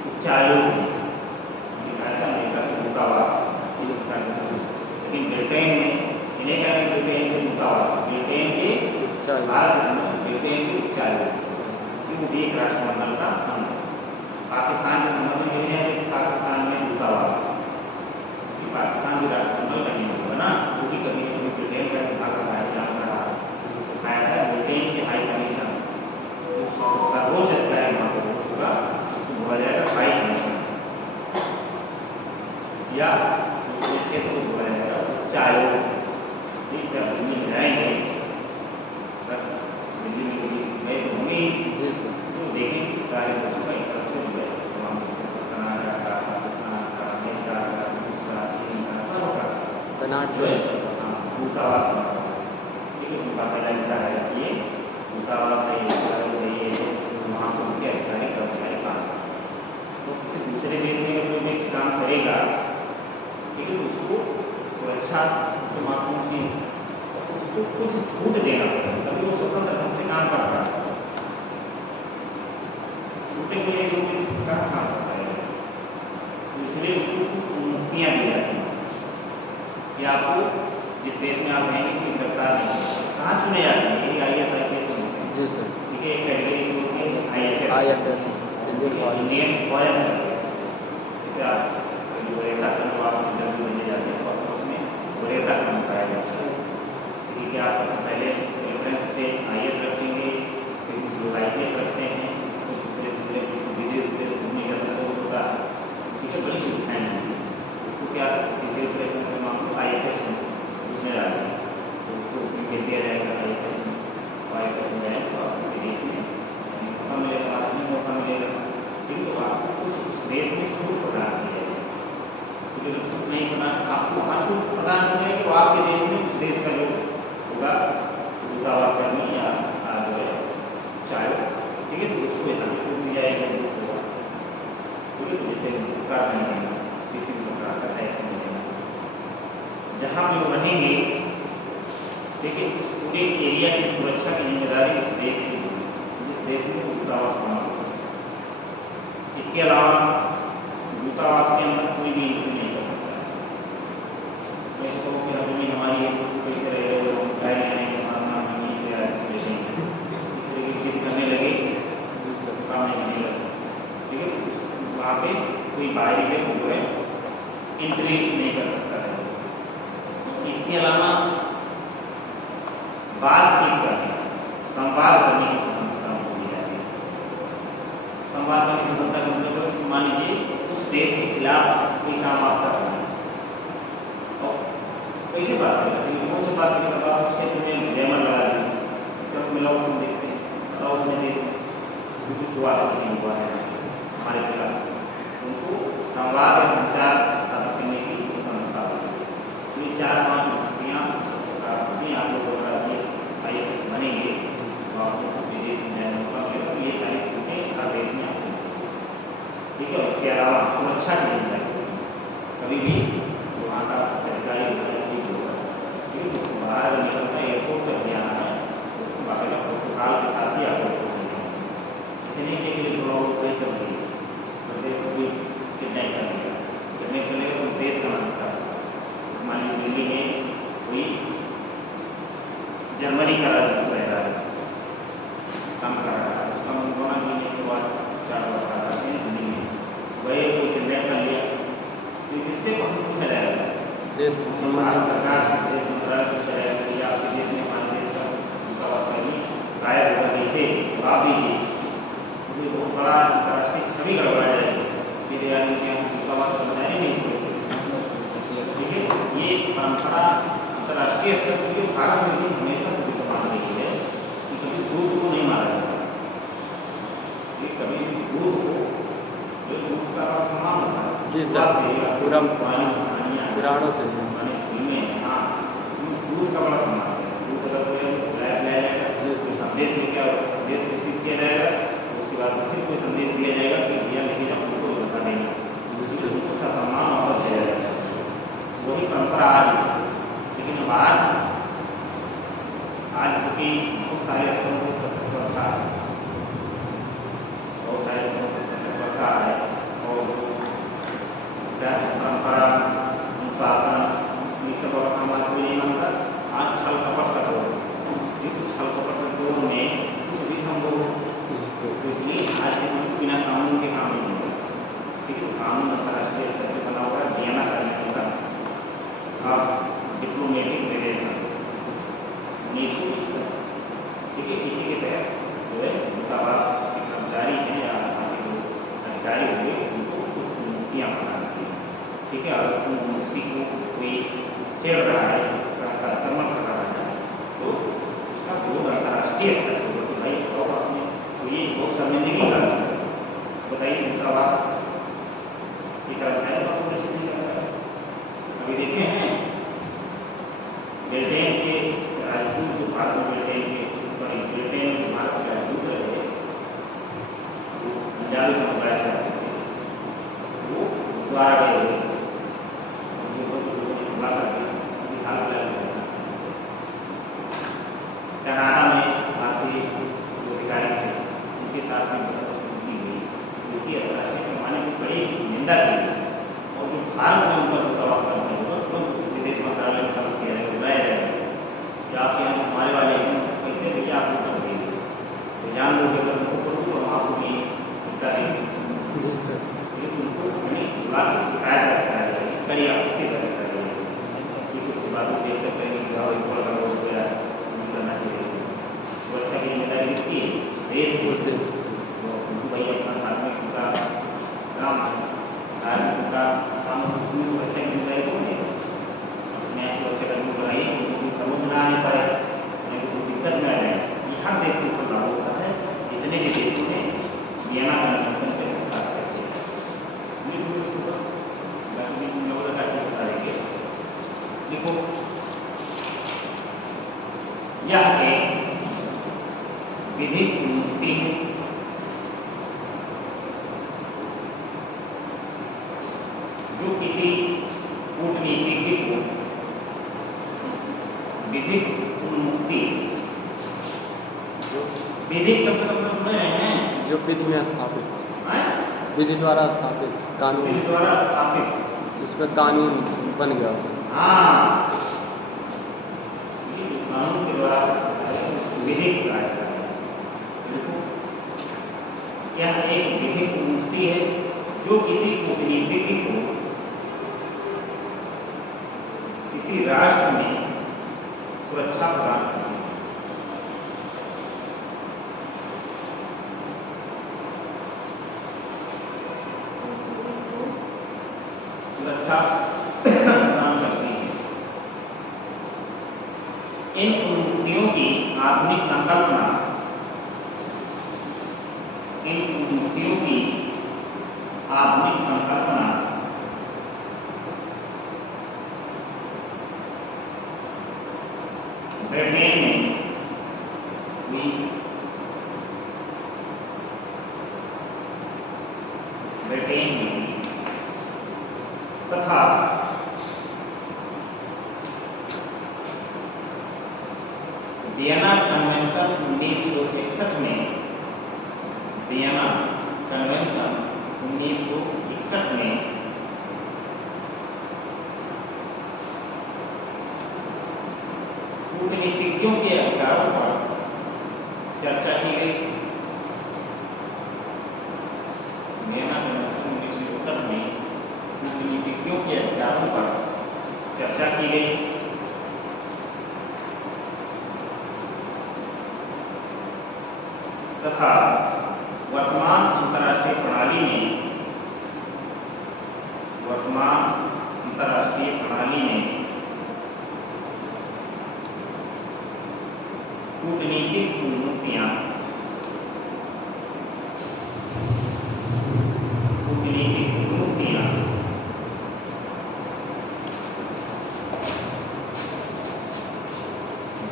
उच्चायोग लिखा था, अमेरिका का दूतावास, लेकिन ब्रिटेन में इन्हें क्या है, ब्रिटेन के दूतावास, ब्रिटेन के भारत के संबंध, ब्रिटेन के उच्चायोग, क्योंकि एक राष्ट्रमंडल का अंग। पाकिस्तान के संबंध में है पाकिस्तान में दूतावास, क्योंकि पाकिस्तान भी राष्ट्रमंडल का नहीं होगा ना, क्योंकि कभी कभी ब्रिटेन का विभाग आया था, ब्रिटेन के हाई कमीशन, सर्वोच्च अधिकारी वहाँ पर होगा, उसको बोला जाएगा हाई कमीशन, या क्षेत्र को बोला जाएगा उच्चायोग। ठीक है, दिल्ली में जाएंगे, दिल्ली में गए तो होंगे तो देखेंगे कि सारे लोगों का एकत्र हो गए, कनाडा का, पाकिस्तान का, अमेरिका का, रूस का, चीन का, सबका दूतावास बना हुआ है। ठीक है, उनका पहला लिखा है कि ये दूतावास है, वहाँ से उनके अधिकारी कर्मचारी काम। तो किसी दूसरे देश में अगर कोई व्यक्ति काम करेगा, ठीक है, तो उसको सुरक्षा महत्वपूर्ण चीज, उसको कुछ छूट देना पड़ेगा, तभी वो स्वतंत्र ढंग से काम कर रहा है। छूटे के लिए जो काम करता है, तो इसलिए उसको कुछ मुक्तियाँ दी जाती हैं कि आपको जिस देश में आप रहेंगे कोई गिरफ्तार नहीं होगा। कहाँ चुने जाते हैं, ये IAS IPS होते हैं। जी सर। ठीक है, एक कैटेगरी होती है IFS, इंडियन फॉरेन सर्विस। जैसे आप वरीयता क्रम आप इंटरव्यू देने जाते हैं तो उसमें वरीयता क्रम पाया जाता है। ठीक है, आप पहले रेफरेंस पे IAS रखेंगे, फिर IPS रखते हैं, तो दूसरे दूसरे घूमने का मतलब होता है। ठीक है, बड़ी सुविधाएँ हैं, उसको क्या किसी प्रेफरेंस में मान लो IFS उसमें डालते हैं, तो उसको उसमें भेज दिया जाएगा IFS में, IFS हो जाए तो आपको विदेश में मौका मिलेगा, बाद में मौका मिलेगा। ठीक, तो आपको कुछ देश में छूट प्रदान की जाएगी, क्योंकि जब छूट नहीं प्रदान, आपको वहाँ छूट प्रदान की जाएगी तो आपके देश में उस देश का जो होगा दूतावास कर्मी या जो है चाहे, ठीक है, तो उसको यहाँ पे छूट दी जाएगी। ठीक है, तो जैसे भुगतान नहीं है, किसी भी प्रकार का टैक्स नहीं देना, जहाँ भी वो रहेंगे, देखिए उस पूरे एरिया की सुरक्षा की जिम्मेदारी उस देश की होगी, जिस देश में दूतावास बना होगा। इसके अलावा दूतावास के अंदर कोई भी एंट्री नहीं कर सकता है। मैं तो कहूँ कि हमें हमारी कैसे रहे वो गाड़ी आएंगे, मारना हमें क्या इस तरीके की चीज़ करने लगे तो काम नहीं लगा। ठीक है, वहाँ पे कोई बाहरी व्यक्ति जो है एंट्री नहीं कर सकता है। इसके अलावा बातचीत करने, संवाद करने की क्षमता होनी चाहिए। संवाद करने की क्षमता का मतलब मान लीजिए उस देश के खिलाफ कोई काम आप कर रहे हैं और कैसे बात करें, कौन से बात करें, आप उस क्षेत्र में जैमर लगा दें, तब में लोग हम देखते हैं और उसमें देश कुछ हुआ नहीं हुआ है हमारे खिलाफ, उनको संवाद या संचार स्थापित करने की क्षमता होती है। तो ये 4-5 प्रक्रिया आप लोग अगर IAS बनेंगे तो आप लोग को विदेश में जाने का मौका मिलेगा। तो ये सारी चीज़ें हर देश में आपको, ठीक है। इसके अलावा सुरक्षा की जिम्मेदारी कभी भी वहाँ का सरकारी होगा, ठीक होगा, ठीक है, तो बाहर अगर निकलता है एयरपोर्ट पर भी आना है तो उसको बाकायदा प्रोटोकॉल के साथ ही आपको पहुँचेंगे। ऐसे नहीं कि लोग कोई चल रही है तो देश को कोई किडनैप कर लेगा, किडनैप कर लेगा तो देश का नाम खराब होगा। मान लीजिए दिल्ली में कोई जर्मनी का राजदूत रह रहा है, काम कर रहा है, उसका मुकदमा महीने के बाद स्टार्ट हो रहा था दिल्ली में, वही कोई किडनैप कर लिया तो इससे बहुत पूछा जाएगा, देश भारत सरकार देश मंत्रालय पूछा जाएगा कि आपके देश में हमारे देश का दूतावास कर्मी गायब होगा, कैसे जवाब दीजिए, क्योंकि बहुत बड़ा अंतर्राष्ट्रीय छवि गड़बड़ा जाएगी, फिर यार क्या दूतावास कर्मचारी नहीं सुरक्षित। ठीक है, ये परंपरा अंतर्राष्ट्रीय स्तर पर भारत में भी हमेशा से विद्यमान रही है कि कभी दूध को नहीं मारा जाता, ये कभी भी दूध को, दूध का सम्मान होता है जी सर, पूरा पुराणों से पुरानी फिल्में, हाँ, दूध का बड़ा सम्मान है। दूध का कोई लाया जाएगा, संदेश में क्या संदेश रिसीव किया जाएगा, उसके बाद फिर कोई संदेश दिया जाएगा कि भैया लेके जाओ, उनको बता देंगे, उसका सम्मान और दिया जाएगा। क्योंकि बहुत सारे स्तरों पर प्रतिस्पर्धा है, बहुत सारे स्तरों पर प्रतिस्पर्धा है और परंपरा अनुशासन ये सब हमारा कोई नहीं मानता। आज छल कपट का दौर है, ये कुछ छल कपट के दौर में कुछ भी संभव हो, तो इसलिए आज के समय बिना कानून के काम नहीं होगा। ठीक है, कानून अंतर्राष्ट्रीय स्तर पर बना हुआ है, Vienna convention of diplomatic relation 1961। ठीक है, इसी के तहत जो है दूतावास के कर्मचारी हैं या जो अधिकारी हुए उनको कुछ नीतियाँ बनानी थी। ठीक है, अगर उन नीति को कोई छेड़ रहा है, आक्रमण कर रहा है, तो उसका विरोध अंतर्राष्ट्रीय स्तर पर होगा। तो भाई इसको आपने तो ये बहुत शर्मिंदगी का विषय है। बताइए दूतावास के कर्मचारी आपको कैसे नहीं कर रहा है? अभी देखे हैं ब्रिटेन के राजदूत जो भारत में ब्रिटेन के ब्रिटेन में भारत के राजदूत रहे, वो पंजाबी समुदाय से आते थे, वो द्वारा गए हुए कनाडा में भारतीय जो अधिकारी थे उनके साथ में की गई, उसकी अंतर्राष्ट्रीय पैमाने पर बड़ी निंदा की गई और जो भारत में उनका दूतावास करना होगा तुरंत विदेश मंत्रालय में तलब किया है, बुलाया जाएगा कि आप यहाँ हमारे वाले हैं, कैसे भैया आप लोग कर देंगे, तो जान लो कि अगर उनको करूँ तो हम आपको भी मुद्दा देंगे। उनको अपनी बुला की शिकायत दर्ज कराई जाएगी, कड़ी आपत्ति दर्ज कराई जाएगी। ठीक है, उसके बाद वो देख सकते हैं कि थोड़ा सा हो गया नहीं करना चाहिए। सुरक्षा की जिम्मेदारी किसकी है? देश की। भाई अपना धार्मिक उनका काम है, धार्मिक उनका काम सुरक्षा की जिम्मेदारी कौन है? अपने आप सुरक्षा कर्मी बनाइए, उनको समझ ना आ पाए नहीं तो दिक्कत में आ जाए। ये हर देश के ऊपर लागू होता है, जितने भी देशों ने वियना कन्वेंशन पे हस्ताक्षर किया। देखो यह एक विधिक मुक्ति है जो किसी कूटनीतिज्ञ को विधिक उन्मुक्ति, विधिक शब्द का मतलब सुन रहे हैं जो विधि में स्थापित, हैं? विधि द्वारा स्थापित कानून, विधि द्वारा स्थापित जिसमें कानून बन गया उसमें। हाँ, ये जो कानून के द्वारा विधिक कार्य है, देखो यह एक विधिक उन्मुक्ति है जो किसी कूटनीतिज्ञ को किसी राष्ट्र में सुरक्षा प्रदान करती है। सुरक्षा प्रदान करती है। इन उन्मुक्तियों की आधुनिक संकल्पना, इन उन्मुक्तियों की आधुनिक संकल्पना ब्रिटेन में हुई। ब्रिटेन में तथा वियना कन्वेंशन 1961 में, वियना कन्वेंशन 1961 में कूटनीतिज्ञों के अधिकारों पर चर्चा की गई। वियना कन्वेंशन 1961 में कूटनीतिज्ञों के अधिकारों पर चर्चा की गई तथा वर्तमान अंतर्राष्ट्रीय प्रणाली में कूटनीतिक उन्मुक्तियां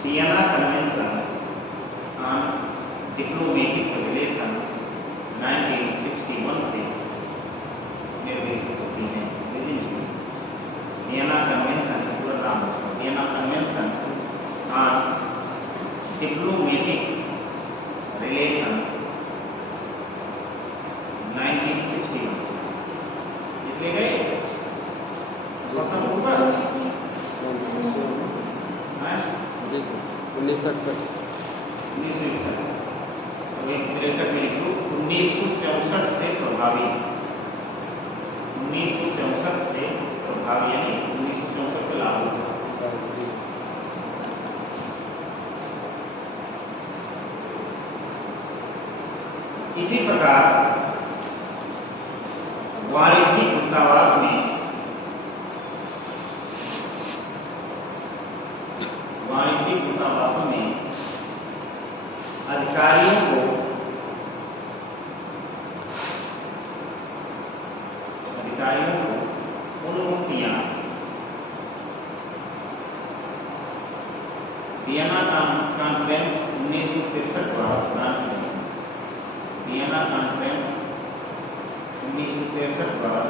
Vienna convention on diplomatic relation 1961 से निर्देशित होती हैं। वियना कन्वेंशन पूरा नाम Vienna convention on diplomatic relation 1961 लिखे गए क्वेश्चन ऊपर जी सर 1967 1961 तो एक ब्रैकेट में लिख दो 1964 से प्रभावी 1964 से प्रभावी यानी 1964 से लागू जी सर इसी प्रकार वाणिज्यिक दूतावास में वाणिज्यिक दूतावासों में अधिकारियों को उन्मुक्तियां वियना कॉन्फ्रेंस 1963 द्वारा प्रदान की गई वियना कॉन्फ्रेंस 1963 द्वारा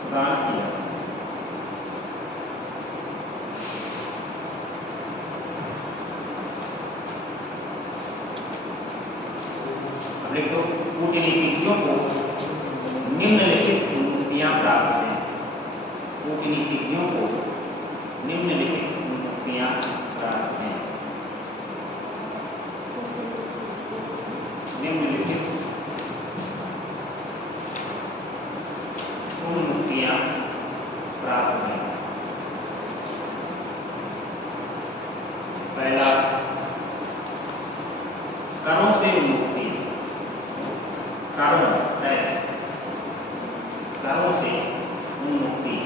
प्रदान किया अब लिखो कूटनीतिज्ञों को निम्नलिखित उन्मुक्तियां प्राप्त हैं कूटनीतिज्ञों को निम्नलिखित उन्मुक्तियां प्राप्त हैं निम्नलिखित उन्मुक्तियां प्राप्त हैं पहला करों से मुक्ति करों टैक्स करों से उन्मुक्ति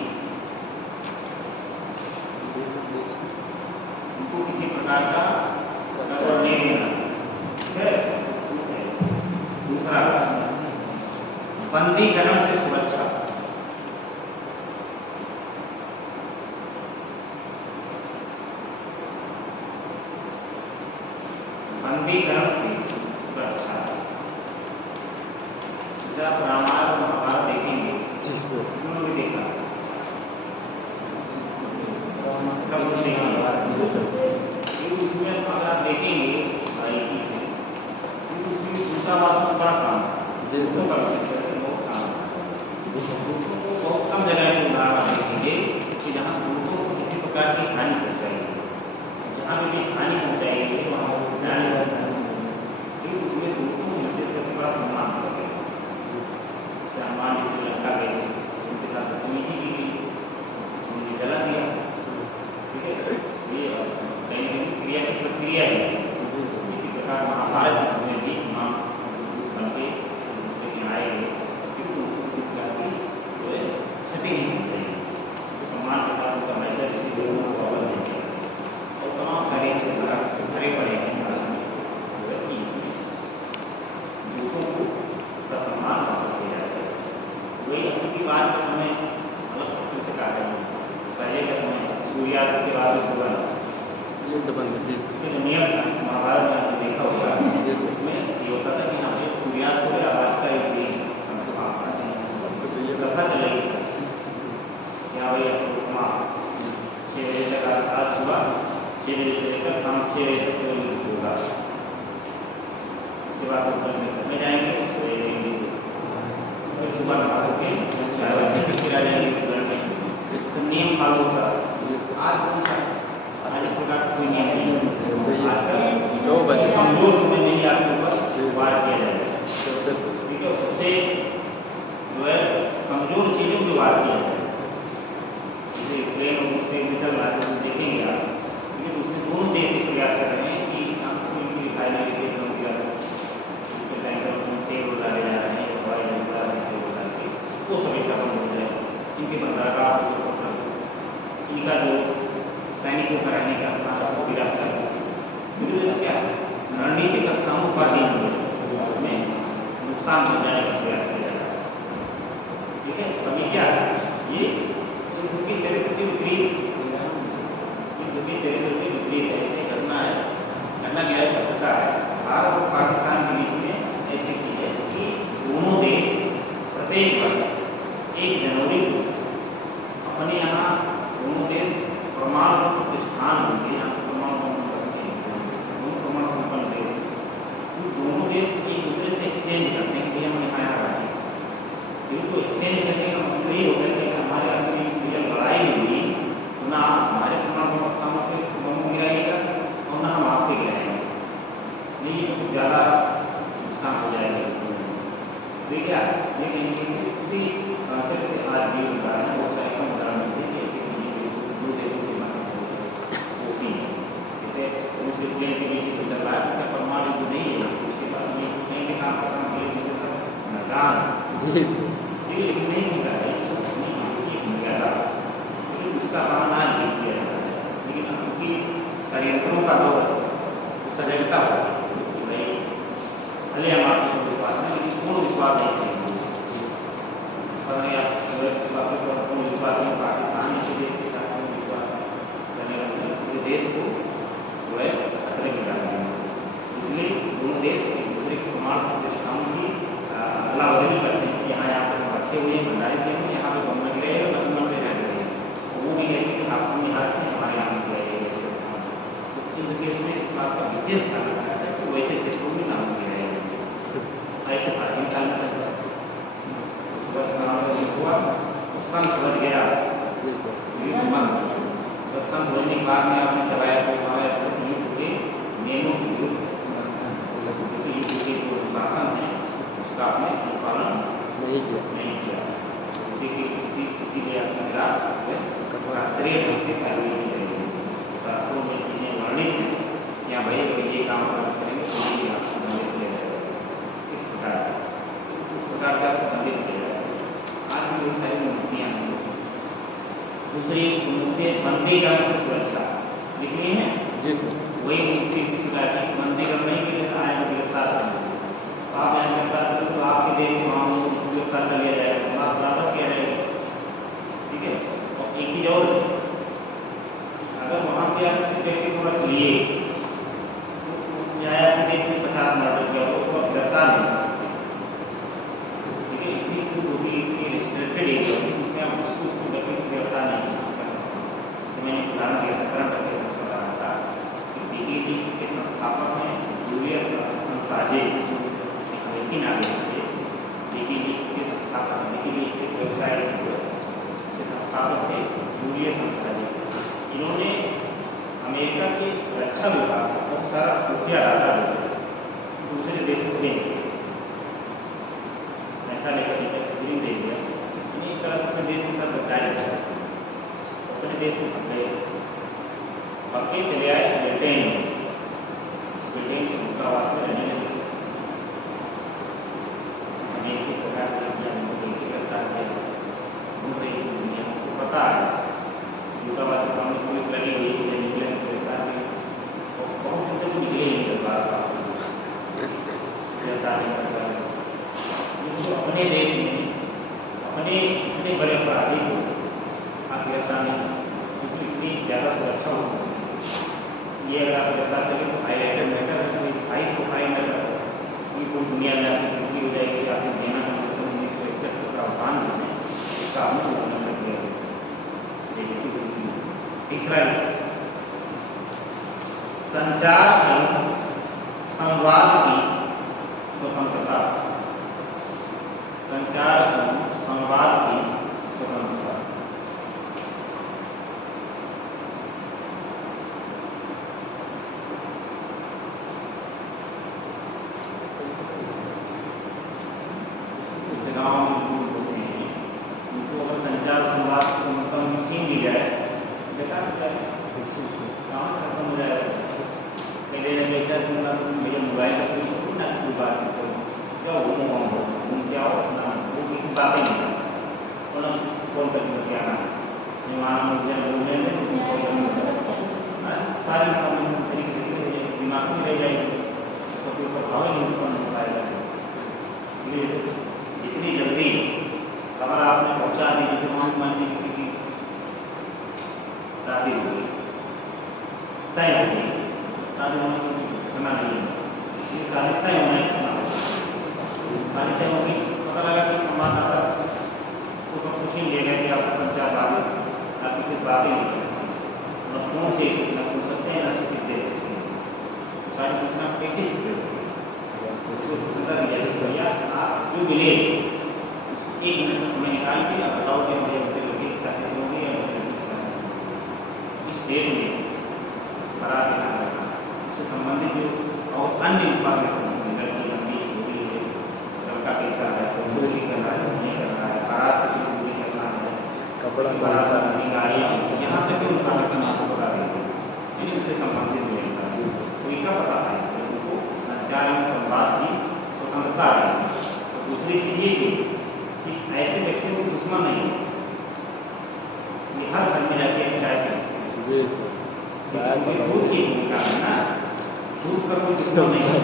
उनको किसी प्रकार का कर नहीं देना ठीक है दूसरा बंदीकरण से सुरक्षा बंदीकरण से सुरक्षा जब आप रामायण और महाभारत देखेंगे जी सर दोनों भी देखा कब देखेंगे जी सर उसमें अगर आप देखेंगे बारीकी से उसमें दूतावास में बड़ा काम जी सर बहुत काम बहुत कम जगह से उदाहरण देखेंगे कि जहाँ दूतों को किसी प्रकार की हानि पहुँचाएगी जहाँ भी हानि पहुँचाएगी वहाँ वो जाने उसमें दूतों को विशेष करके बड़ा सम्मान करते हैं सम्मान श्रीलंका गए उनके साथ बदतमीजी की गई उन्हें जला दिया ठीक है ये कहीं ना कहीं क्रिया की प्रक्रिया है इसी प्रकार महाभारत में भी मां बन के लेकिन आएंगे फिर उसको क्षति नहीं पहुँचाएगी तो सम्मान के साथ उनका मैसेज लोगों को अवल देंगे और तमाम सारे इसके भरे पड़े हैं भारत में दूसरों को उसका सम्मान किया जाता है वही अपनी बात के समय अलग प्रश्न से काटे पहले के समय सूर्यास्त के बाद सुबह युद्ध बंद जी सर नियम था महाभारत में आपने देखा होगा जैसे में ये होता था कि यहाँ पे सूर्यास्त हो गया आवाज का एक दिन तो ये कथा चलेगी क्या भाई अपना 6 बजे तक आज सुबह 6 बजे से लेकर शाम 6 बजे तक होगा उसके बाद घर में जाएंगे फिर सुबह नहा के 4 बजे फिर आ जाएंगे तो नियम फॉलो होता आज आज इस प्रकार कोई नियम नहीं आज तक 2 बजे कमजोर समय में ही आपके ऊपर वार किया जाएगा ठीक है उससे जो है कमजोर चीज़ों पर वार किया जाएगा जैसे यूक्रेन और रूस में चल रहा है देखेंगे आप लेकिन उसमें दोनों देश ही प्रयास कर रहे हैं कि आपको इनकी रिफाइनरी के टैंकर में तेल डाले जा रहे हैं हवाई जहाज उड़ा रहे हैं तेल डाल के वो सभी खत्म हो जाए इनके बंदरगाह इनका जो सैनिकों का रहने का स्थान को विराट कर क्या रणनीतिक स्थानों पर भी में नुकसान हो जाने का प्रयास किया जा रहा है ठीक है अभी क्या ये उनके चरित्र के विपरीत उनके चरित्र के विपरीत ऐसी घटना है घटना क्या है सभ्यता है भारत और पाकिस्तान के बीच में ऐसी चीज है कि दोनों देश प्रत्येक वर्ष 1 जनवरी को अपने यहाँ दोनों देश परमाणु प्रतिष्ठान होंगे यहाँ यूक्रेन के बीच में चल रहा है, क्या परमाणु युद्ध नहीं है, उसके बाद ये कहीं भी काम करना पड़ेगा, मैदान जी सर। ये नहीं हो रहा है, नहीं हो गया था, लेकिन उसका समाधान नहीं किया जाता है। लेकिन अब क्योंकि षड्यंत्रों का दौर है, वो सजगता हो भाई, भले हम आपको विश्वास है लेकिन पूर्ण विश्वास नहीं चाहिए। पर आप पूर्ण विश्वास में पाकिस्तान के देश के साथ पूर्ण विश्वास करने वाले पूरे देश को जो है खतरे में डाल देंगे। इसलिए दोनों देश एक दूसरे के प्रमाण प्रतिष्ठाओं की अदला बदली करते हैं कि यहाँ पर रखे हुए हैं, भंडारित हैं, यहाँ पे बम लग रहे हैं, बस मन में रह रहे हैं, वो भी कहते हैं कि आप अपने हाथ में हमारे यहाँ में गए ऐसे सामान। तो इन केस में इस बात का विशेष ध्यान रखा है कि वैसे क्षेत्रों में नाम दिया है, ऐसे प्राचीन काल में चलता है। हुआ संत बच गया, जी सर। तो संत होने के बाद में आपने चलाया तो हमारे युद्ध के नियमों के विरुद्ध, क्योंकि युद्ध के जो शासन है उसका आपने अनुपालन नहीं किया। इसीलिए आपकी विराट शास्त्रीय ढंग से कार्रवाई की जाएगी। शास्त्रों में चीजें वर्णित हैं या भाई अगर ये काम करेंगे तो ये आपको दंडित किया जाएगा, इस प्रकार से आपको दंडित किया जाएगा। आज भी बहुत सारी मूर्तियाँ हैं। दूसरी मूर्तियाँ बंदीगण से सुरक्षा लिखी हैं जी सर। वही मूर्ति इसी प्रकार की बंदीगण नहीं के लिए आए तो गिरफ्तार कर लेंगे, तो आप यहाँ गिरफ्तार करें तो आपके देश में वहाँ गिरफ्तार कर लिया जाएगा, बात बराबर किया जाएगा, ठीक है। और एक चीज और है, अगर वहाँ पे आप किसी व्यक्ति को रख लिए तो न्याय आपके देश में 50 मर्डर किया हो तो आप गिरफ्तार नहीं, ठीक है। इतनी छूट होती है, इतनी रिस्ट्रिक्टेड एरिया होती है, उसमें आप उसको व्यक्ति को गिरफ्तार नहीं कर सकते। मैंने उदाहरण दिया था, करंट अफेयर में बताया था कि विकीलीक्स के संस्थापक हैं जूलियस असांजे, अमेरिकी नागरिक थे। विकीलीक्स के संस्थापक, विकीलीक्स एक वेबसाइट के संस्थापक थे जूलियस असांजे। इन्होंने अमेरिका के रक्षा विभाग का बहुत सारा खुफिया डाटा दूसरे देशों को भेज दिया, ऐसा लेकर दे दिया। एक तरह से अपने देश के साथ बताया, अपने देश में पकड़े पक्के चले आए ब्रिटेन के दूतावास में रहने लगे। अमेरिकी सरकार ने कैसे गिरफ्तार किया घूम रही थी दुनिया को पता है, दूतावास में पुलिस लगी हुई थी, इंग्लैंड से गिरफ्तार की बहुत दिन तक निकले ही नहीं कर पा रहा, गिरफ्तार नहीं कर पा रहे। तो अपने देश में अपने इतने बड़े अपराधी को आप गिरफ्तार नहीं, क्योंकि इतनी ज़्यादा सुरक्षा हो, ये अगर आप गिरफ्तार करें तो हाईलाइटेड मैटर है, कोई हाई प्रोफाइल मैटर, कोई दुनिया में आपकी ड्यूटी हो जाएगी कि आपने देना है 1961 का प्रावधान जो है इसका आपने उल्लंघन कर दिया। तीसरा संचार एवं संवाद की स्वतंत्रता, संचार एवं संवाद की स्वतंत्रता। गाँव में लोग होते हैं, उनको अगर संचार संवाद की स्वतंत्रता छीन ली जाए, देखा गाँव खत्म हो जाएगा। पहले जब ऐसा दूंगा तो भैया मोबाइल का कोई ना किसी बात करो, क्या हो घूम क्या हो अपना वो किसी बातें नहीं करता, और कॉल करके क्या आना मेहमान मुझे बोलने में सारी इंफॉर्मेशन तरीके से दिमाग में रह जाएगी, तो कोई प्रभाव ही नहीं उत्पन्न हो पाएगा। जितनी जल्दी खबर आपने पहुँचा दी, जैसे मान लीजिए किसी की शादी हो गई, तय हो गई, शादी होने की घटना नहीं है, ये शादी तय होना ही घटना होगी, शादी तय होगी, पता लगा कि संवाददाता को सब कुछ ही लेगा कि आपको संचार बातें आप किसी बातें नहीं करें, न फोन से सूचना पूछ सकते हैं, न किसी दे सकते हैं, सारी सूचना कैसे छुपे भैया आप जो मिले 1 मिनट का समय निकाल के आप बताओ कि मुझे उनके लड़के के साथ होंगे या उनके लड़के के साथ। इस डेट में बारात ध्यान रखना, इससे संबंधित जो और अन्य इंफॉर्मेशन लड़की लंबी दूरी है, लड़का कैसा है, दूरी कर रहा है नहीं कर रहा है, बारात की दूरी करना है, कपड़ा बारात अपनी गाड़ियाँ, यहाँ तक भी इंफॉर्मेशन आपको बता देंगे, यानी उससे संबंधित जो है सर चाहे चाय दूध की भूमिका है ना, दूध का कोई दुश्मन नहीं है।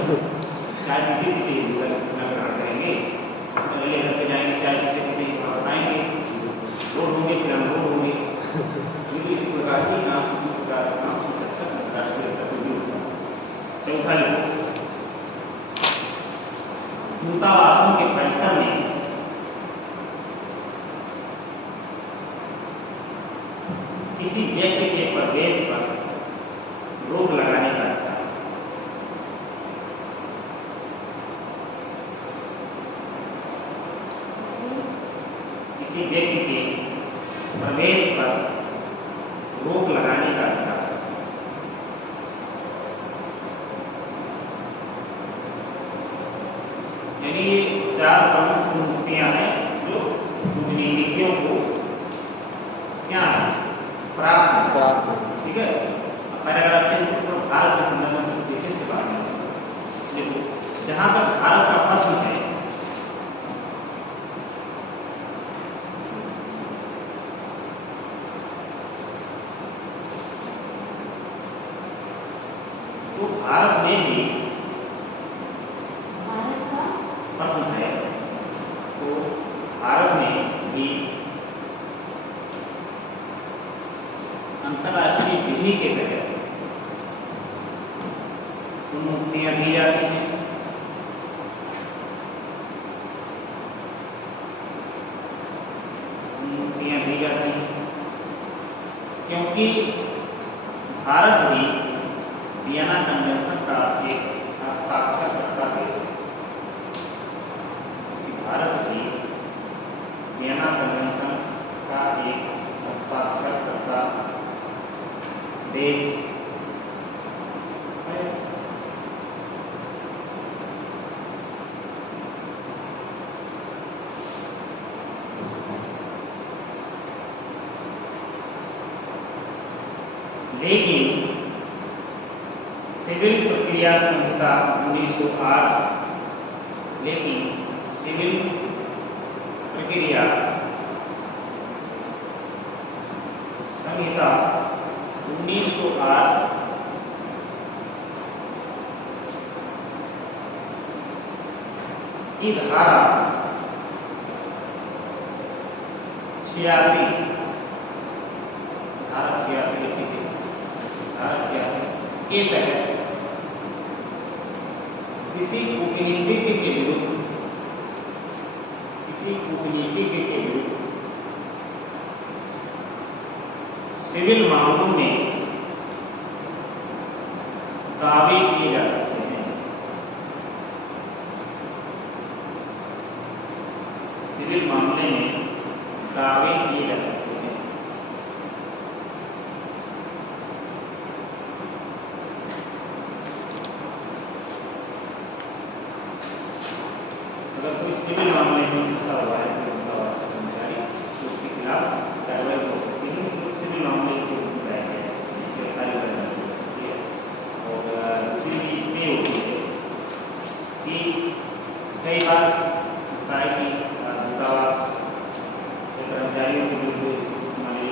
चाय पीते पीते दूध ग्रहण करेंगे, अगले घर पे जाएंगे चाय पीते पीते वहाँ बताएंगे, रोड होंगे फिर हम रोड होंगे। क्योंकि इसी प्रकार की नाम इसी प्रकार का नाम अच्छा संस्कार से होता है। चौथा लिखो, दूतावासों के परिसर में किसी व्यक्ति के प्रवेश पर रोक लगाने का अधिकार। किसी व्यक्ति के प्रवेश पर रोक लगाने का अधिकार। यानी ये चार प्रमुख मुक्तियां हैं जो कूटनीतिज्ञों को क्या है प्राप्त है। ठीक है, पैराग्राफ के भारत के संदर्भ में विशिष्ट बात है। देखो, जहां तक भारत का प्रश्न है, तो भारत में भी प्रश्न है, तो भारत में भी अंतर्राष्ट्रीय विधि के तहत मुक्तियां दी जाती हैं। मुक्तियां दी जाती हैं क्योंकि भारत भी वियना कन्वेंशन का एक हस्ताक्षरकर्ता देश है। भारत भी वियना कन्वेंशन का एक हस्ताक्षरकर्ता देश है। लेकिन सिविल प्रक्रिया संहिता 1908, लेकिन सिविल प्रक्रिया संहिता 1908 की धारा 86 के तहत किसी कूटनीतिज्ञ के विरुद्ध सिविल मामलों में दावे किए जा सकते हैं। सिविल मामले में दावे किए जा सकते हैं। अगर कोई सिविल मामले में फंसा हुआ है तो दूतावास का कर्मचारी उसके खिलाफ कार्रवाई हो सकती है। तो सिविल मामले को गिरफ्तारी करना चाहिए। और दूसरी चीज ये होती है कि कई बार होता है कि दूतावास के कर्मचारियों के विरुद्ध हमारे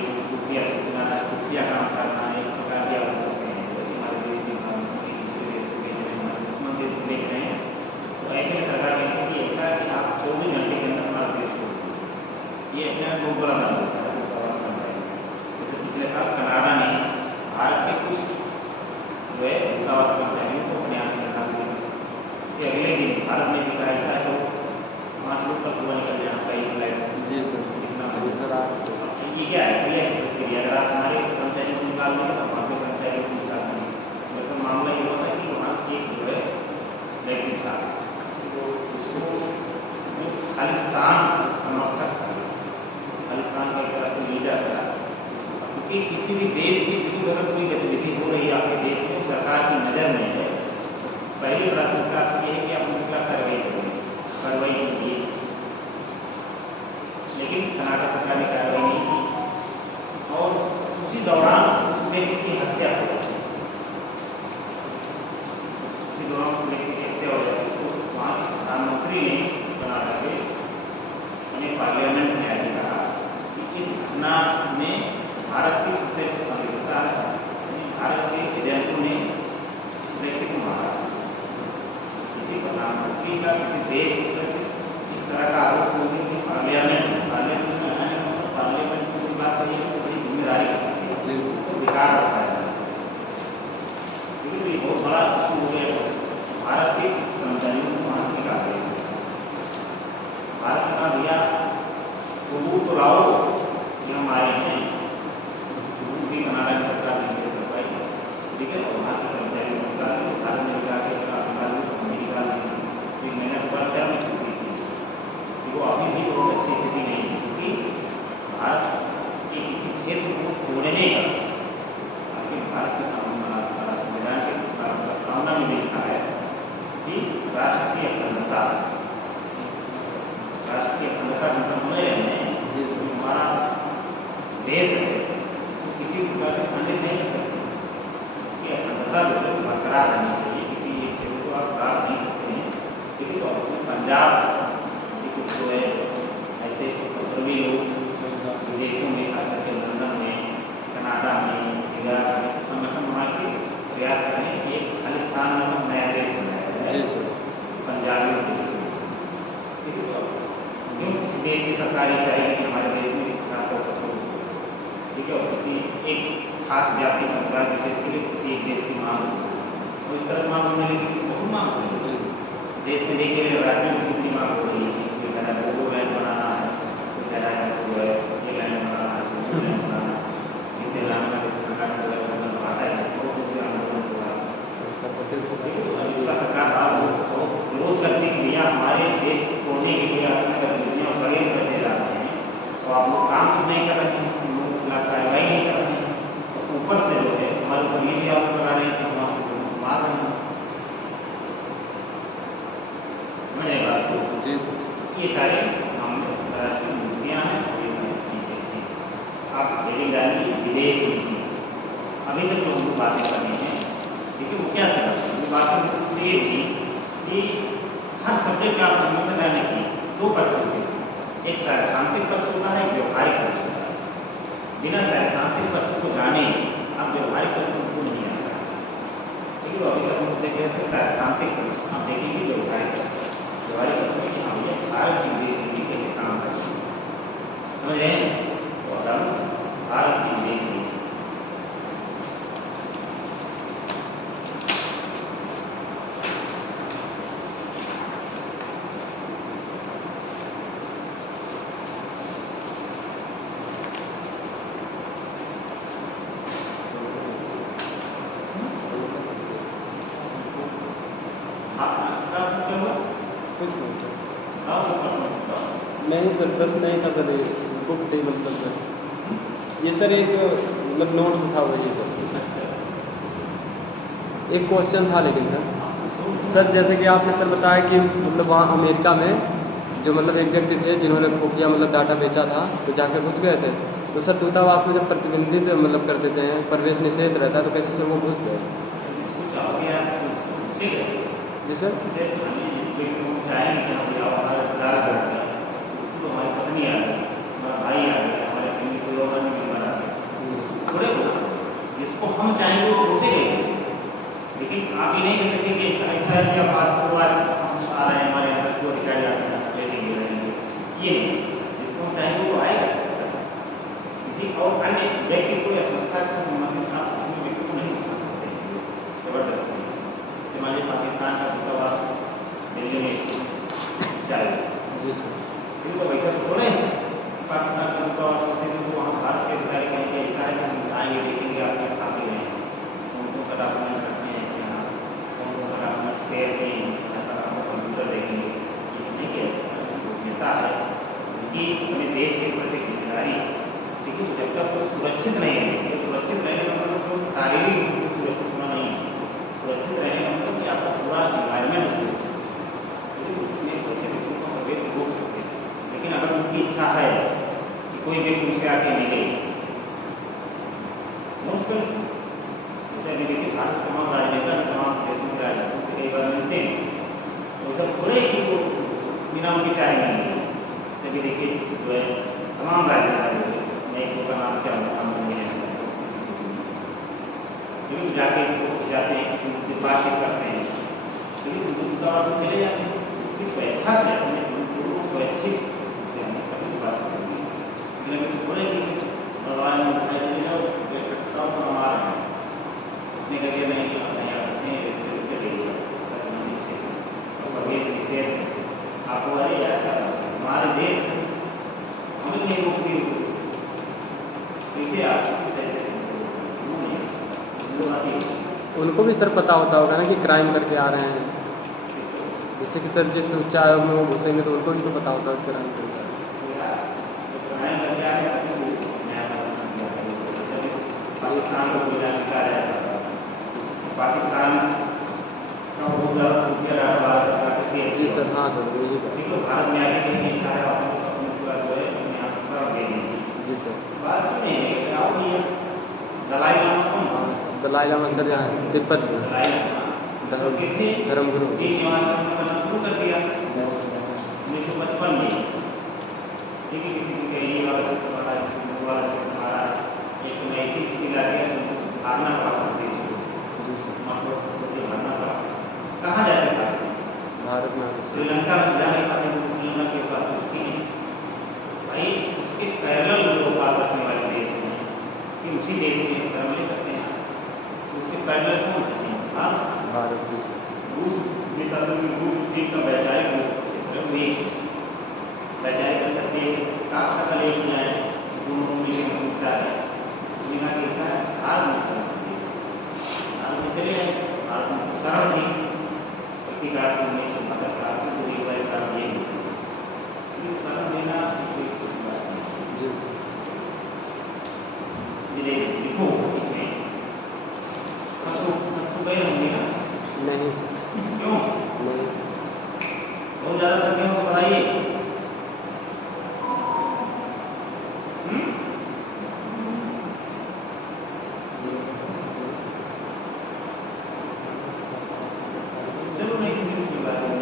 खुफिया काम करना है, इस प्रकार के आरोप होते हैं। जैसे हमारे देश में दूसरे देश को बेच रहे हैं, हमारे दुश्मन देश को बेच रहे हैं, तो ऐसे में सरकार कहती है कि ऐसा कि आप 24 घंटे के अंदर हमारा देश को, ये अपने आप बहुत बड़ा काम होता है दूतावास कर्मचारी। जैसे पिछले साल कनाडा ने भारत के कुछ जो है दूतावास कर्मचारियों को अपने यहाँ से हटा दिया कि अगले दिन भारत में भी ऐसा है तो 5 लोग का धुआं निकल जाए कई फ्लाइट। जी सर, कितना जी सर आप ये क्या है क्रिया की प्रक्रिया। अगर आप हमारे कर्मचारियों को निकाल देंगे तो वहाँ के कर्मचारियों को निकाल देंगे। मतलब मामला ये होता है कि वहाँ एक जो है व्यक्ति था तो उसको जो खालिस्तान समर्थक था, खालिस्तान का एक तरह से लीडर था, क्योंकि किसी भी देश की विरुद्ध अगर कोई गतिविधि हो रही है आपके देश में सरकार की नज़र में है, पहली प्राथमिकता आपकी है कि आप उनका कार्रवाई कीजिए। लेकिन कनाडा सरकार ने कार्रवाई नहीं की और उसी दौरान उस व्यक्ति की हत्या हो जाती है। उसी दौरान उस व्यक्ति की हत्या हो जाती है। तो वहाँ के प्रधानमंत्री ने कनाडा के अपने पार्लियामेंट में आके कहा कि इस घटना में भारत की प्रत्यक्ष संलिप्तता है समझ रहे हैं जी सर। हमारा देश है वो किसी प्रकार से खंडित नहीं कर सकते, उसकी अखंडता जो है बरकरार रहनी चाहिए, किसी एक क्षेत्र को आप काट नहीं सकते हैं। लेकिन तो अपने पंजाब के कुछ जो है ऐसे उत्तरी लोग विदेशों में खासकर के लंदन में, कनाडा में, न्यूयॉर्क में संगठन बना के प्रयास करें कि एक खालिस्तान नामक नया देश बनाया जी जाए सर। पंजाबियों के लिए। ठीक है, तो क्यों किसी देश की सरकार ही चाहिए कि हमारे देश में शिक्षा को ठीक है, और किसी एक खास जाति समुदाय विशेष के लिए किसी एक देश की मांग हो, और इस तरह मांग होने लगी तो बहुत मांग हो रही है देश में। देखिए राज्यों में कितनी मांग हो रही है, कोई कह रहा है वो लैंड बनाना है, कोई कह रहा है जो है ये लैंड बनाना है, वो लैंड बनाना है, इसे लाना है, बनाता है और दूसरे आंदोलन को इसका सरकार बहुत विरोध करती कि भैया हमारे देश को तोड़ने के लिए आपने गतिविधियाँ और बड़े रचे जा रहे हैं, तो आप लोग काम तो नहीं कर रहे हैं, लोग कार्रवाई नहीं कर रहे हैं, तो ऊपर से जो है हमारे ऊपर ये भी आरोप लगा रहे हैं कि हम आपको मार रहे हैं। समझ बात को? जी सर। ये सारे राष्ट्रीय नीतियाँ हैं, ये सारी चीज़ें थी। आप हेडिंग डालिए विदेश नीति। अभी तक जो हम बातें कर रहे हैं देखिए वो क्या था, वो बातें ये थी कि हर सब्जेक्ट का आप समझ जाने की दो पक्ष होते हैं, एक सैद्धांतिक पक्ष होता है, एक व्यवहारिक पक्ष होता है। बिना सैद्धांतिक पक्ष को जाने आप व्यवहारिक पक्ष को नहीं आता है। ठीक है, तो अभी तक हम देख रहे थे सैद्धांतिक पक्ष, आप देखेंगे व्यवहारिक पक्ष। व्यवहारिक पक्ष में कि हम ये भारत की विदेश नीति कैसे काम करते हैं, समझ रहे हैं? तो अब भारत की विदेश नीति नहीं सर, प्रश्न नहीं था सर, बुक थी मतलब सर। ये सर एक मतलब नोट्स था वही सर। एक क्वेश्चन था लेकिन सर जैसे कि आपने सर बताया कि मतलब वहाँ अमेरिका में जो मतलब एक व्यक्ति थे जिन्होंने खुफिया मतलब डाटा बेचा था तो जाके घुस गए थे, तो सर दूतावास में जब प्रतिबंधित मतलब कर देते हैं, प्रवेश निषेध रहता है, तो कैसे सर वो घुस गए? जी सर। हमारी पत्नी आ गई, हमारा भाई आ गया, हमारे फैमिली कोई और मेंबर आ गया, थोड़े लोग जिसको हम चाहेंगे वो घुसेंगे। लेकिन आप ही नहीं कह सकते कि ऐसा है कि आप बात को हम आ रहे हैं, हमारे अंदर जो अधिकारी आते हैं लेटेंगे रहेंगे, ये नहीं। जिसको हम चाहेंगे वो आएगा। किसी और अन्य व्यक्ति को या संस्था से संबंधित आप किसी व्यक्ति को नहीं घुसा सकते जबरदस्ती। मान लीजिए पाकिस्तान का दूतावास दिल्ली में चाहिए, जी सर। तो वैसा थोड़े हैं पाकिस्तान का दूतावास होते हैं तो वहाँ भारत के अधिकारी कहेंगे ऐसा है कि हम आएंगे देखेंगे आपके खाते में कौन कौन सा डॉक्यूमेंट रखते हैं यहाँ, कौन कौन सा डॉक्यूमेंट शेयर किए हैं, कंप्यूटर देखेंगे। ये नहीं किया गोपनीयता है कि अपने देश के प्रति जिम्मेदारी। लेकिन जब तक वो सुरक्षित नहीं है, तो सुरक्षित रहने का मतलब तो शारीरिक रूप से सुरक्षित होना नहीं है, सुरक्षित रहने का मतलब कि आपका पूरा इन्वायरमेंट सुरक्षित है। उसमें ऐसे व्यक्तियों का प्रवेश रोक सकते हैं। लेकिन अगर उनकी इच्छा है कि कोई व्यक्ति उनसे आके मिले, मुश्किल जैसे अभी देखिए भारत तमाम राजनेता भी तमाम देशों के राजनेताओं से कई बार मिलते हैं, तो सब थोड़े कि वो बिना उनके चाहे नहीं। जैसे देखिए जो है तमाम राजनेता जो है, मैं एक का नाम क्या नाम लेकिन जाते हैं किसी से बातचीत करते हैं, लेकिन उनको दूतावास में चले जाते हैं स्वेच्छा से अपने स्वैच्छिक कभी बात करेंगे। लेकिन थोड़े कि भगवान ने उठाए चले जाओ हमारे अपने करिए नहीं आप नहीं आ सकते हैं, प्रवेश निषेध आपको अरे यार हमारे देश हमें नहीं रोकती कैसे आप उनको भी सर पता होता होगा ना कि क्राइम करके आ रहे हैं, जिससे कि सर जिस उच्च आयोग में वो घुसेंगे तो उनको भी तो पता होता है क्राइम करके आ रहे हैं। पाकिस्तान को कोई अधिकार है, पाकिस्तान का बहुत ज़्यादा रुपया डाला भारत सरकार से। जी सर, हाँ सर वही बात। भारत में आगे कहीं ऐसा है पूरा जो है जी सर। बात क्यों नहीं है? आओ भैया, दलाई लामा कौन? हाँ सर, दलाई लामा सर यहाँ तिब्बत में दलाई लामा तो कितने धर्मगुरु। जी श्रीनिवास करना शुरू कर दिया सर। 1955 में। ठीक है, किसी के ये वाला क्षेत्र हमारा, किसी को वो वाला क्षेत्र हमारा, एक समय ऐसी स्थिति ला दिया तो भागना पड़ा देश को, जी सर। मतलब तो भागना पड़ा। कहाँ जाते भागते? भारत में आगे सर। श्रीलंका में जा नहीं पाते, तो श्रीलंका के पास कुछ नहीं है भाई। उसके पैरेलल लोग बात रखने वाले देश हैं कि उसी देश में शर्म ले सकते हैं। तो उसके पैरेलल कौन है? भारत। जी सर। रूस नेता तो रूस चीन का वैचारिक रूप भी वैचारिक स्तर पे काफ सकल एक जाए दोनों मिलकर टूटता है। बिना कैसा है भारत में चले आए, भारत में शरण दी इसी कारण में सरकार को पूरी वैसा ये शरण देना कोई कुछ बात नहीं। जी सर। ये लिखो इसमें तो गए होंगे ना? नहीं सर। क्यों? नहीं। बहुत ज़्यादा थके हो तो बताइए। चलो नहीं फिर की बात है ना।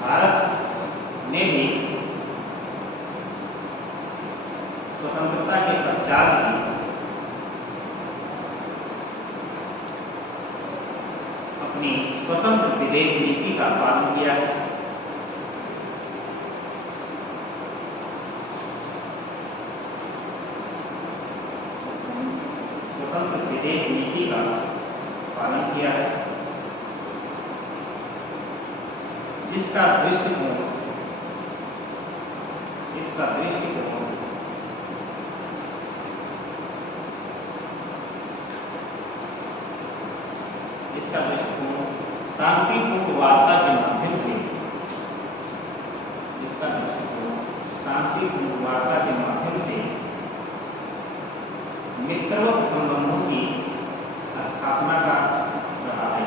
भारत ने भी स्वतंत्रता के पश्चात भी अपनी स्वतंत्र विदेश नीति का पालन किया है। स्वतंत्र विदेश नीति का पालन किया है, जिसका दृष्टिकोण शांतिपूर्ण वार्ता के माध्यम से मित्रवत संबंधों की स्थापना का रहा है।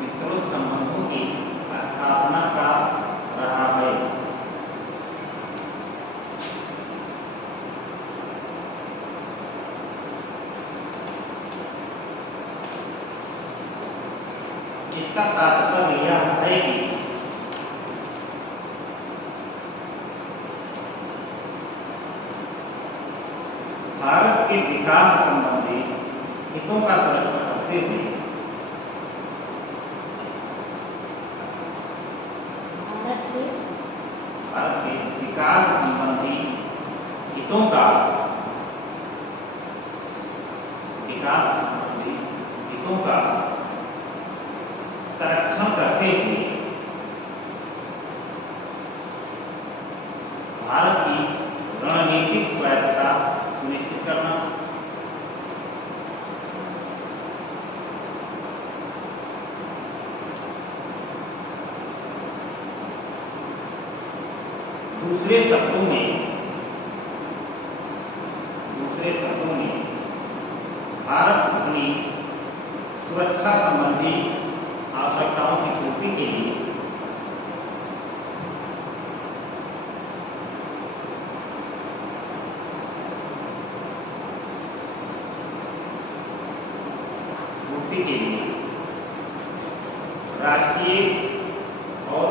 मित्रवत संबंधों की स्थापना का रहा है। इसका तात्पर्य यह है कि भारत के विकास संबंधी हितों का संरक्षण करते हुए भारत के विकास संबंधी हितों का संरक्षण करते हुए भारत की रणनीतिक स्वायत्तता सुनिश्चित करना, दूसरे शब्दों में भारत अपनी सुरक्षा संबंधी आवश्यकताओं की पूर्ति के लिए राष्ट्रीय और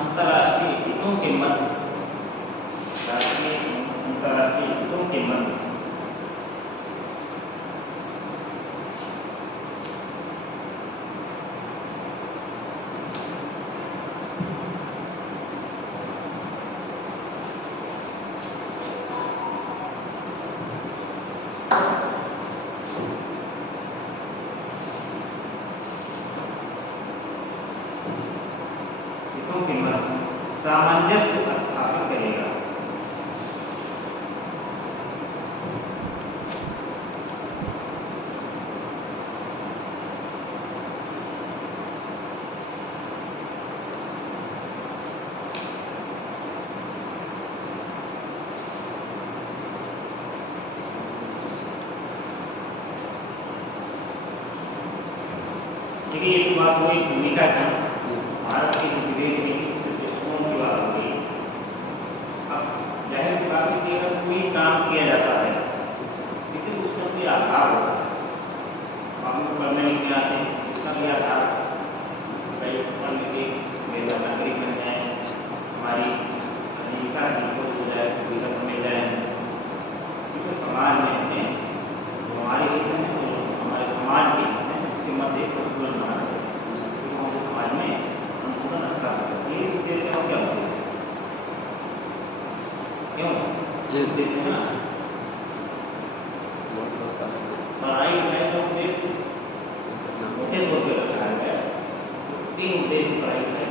अंतर्राष्ट्रीय हितों के मध्य सामंजस्य स्थापित करेगा। देखिए ये तो बात हुई भूमिका की, जी सर। भारत की विदेश नीति के दृष्टिकोण की बात होगी। अब जाहिर सी बात है कि अगर कोई काम किया जाता है लेकिन उसका कोई आधार होता है, हम पढ़ने लिखने आते हैं, उसका भी आधार भाई पढ़ लिख के बेहतर नागरिक बन जाए, हमारी आजीविका बिल्कुल हो जाए, विकल्प मिल जाए, क्योंकि समाज में हमें जो हमारे हित हैं और हमारे समाज के हित हैं उसके मध्य एक संतुलन बना रहे, क्योंकि हमारे समाज में संतुलन स्थापित हो। ये उद्देश्य और क्या उद्देश्य है? क्यों जी सर। उद्देश्य है ना पढ़ाई है तो उद्देश्य मुख्य तौर पर रखा है। तीन उद्देश्य पढ़ाई है।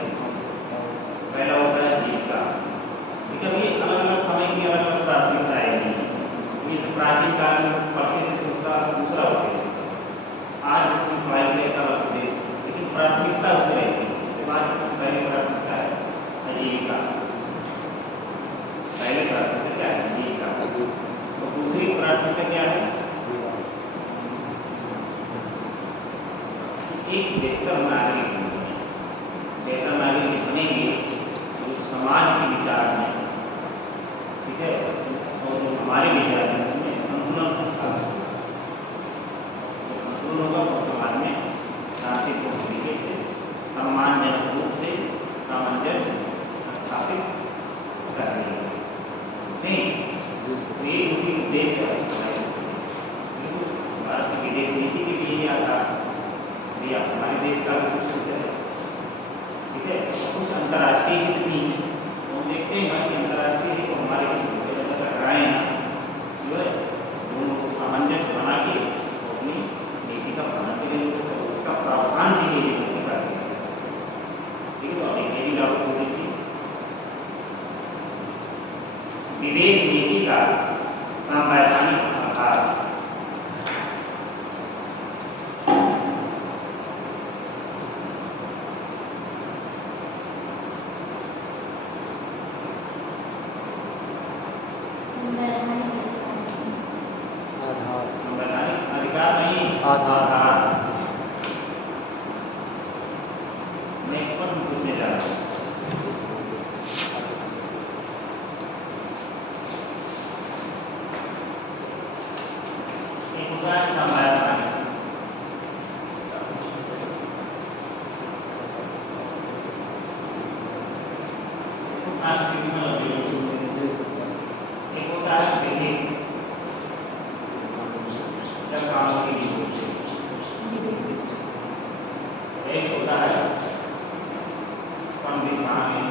पहला होता है जीविका। ठीक है, ये अलग अलग समय की अलग अलग प्राथमिकताएं हैं। ये तो प्राचीन काल में पढ़ते थे तो उसका दूसरा उद्देश्य था। आज इसमें पढ़ाई का एक अलग उद्देश्य, लेकिन प्राथमिकता उसमें रहती है। इसके बाद इसमें पहली प्राथमिकता है आजीविका। पहली प्राथमिकता क्या है? आजीविका। तो दूसरी प्राथमिकता क्या है? एक बेहतर नागरिक बनना। बेहतर नागरिक बनेंगे जो समाज के विचार में, ठीक है, और जो हमारे विचार में उनमें संतुलन स्थापित होगा। तो संतुलन होगा तो समाज में शांतिपूर्ण तरीके से सम्मानजनक रूप से सामंजस्य स्थापित कर देंगे। नहीं तो ये उसी उद्देश्य है। भारत की विदेश नीति के लिए आता भैया हमारे देश का भी कुछ सोच है, ठीक है, कुछ अंतर्राष्ट्रीय हित भी है। तो हम देखते हैं कि अंतर्राष्ट्रीय हित हमारे टकराए ना जो है दोनों को सामंजस्य बना के अपनी नीति का पालन करेंगे, उसका प्रावधान भी नहीं कर देंगे। ठीक है, तो अभी मेरी बात थोड़ी सी विदेश नीति का संवैधानिक आधार। संवैधानिक अधिकार नहीं, आधार। मैं एक प्रश्न पूछने जा रहा हूँ। एक होता है संवैधानिक, कॉन्स्टिट्यूशनल ऑब्लिगेशन। एक होता है विधिक, जब कानून की नीति होती है। एक होता है संविधानिक,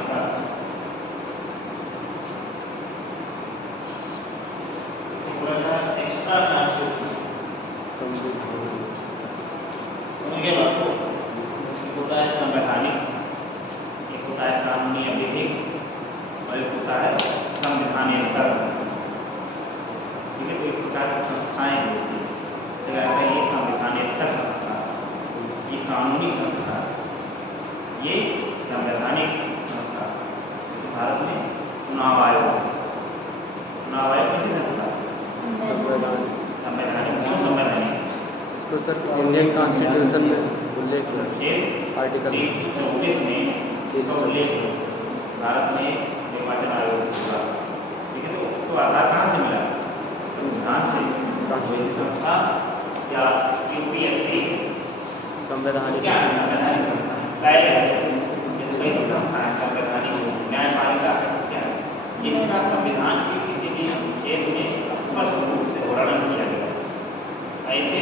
एक्स्ट्रा कॉन्स्टिट्यूशन। समझिए बात को, एक होता है संवैधानिक, एक होता है कानूनी या विधिक और एक होता है संविधानेतर। ठीक है, तो इस प्रकार की संस्थाएं होती है। तो कहता है ये संविधानेतर संस्था, ये कानूनी संस्था, ये संवैधानिक संस्था। तो भारत में चुनाव आयोग, चुनाव आयोग कैसी संस्था? संवैधानिक। संवैधानिक। क्यों संवैधानिक? इसको सर इंडियन कॉन्स्टिट्यूशन में उल्लेख है, आर्टिकल 324 में इसका उल्लेख है। भारत में निर्वाचन आयोग होगा। ठीक है, तो आधार कहाँ से मिला? संविधान से। कोई संस्था या यूपीएससी संवैधानिक क्या है? संवैधानिक संस्था कई संस्थाएं संवैधानिक, न्यायपालिका क्या है, इनका संविधान के किसी भी अनुच्छेद में स्पष्ट रूप से वर्णन किया गया। ऐसे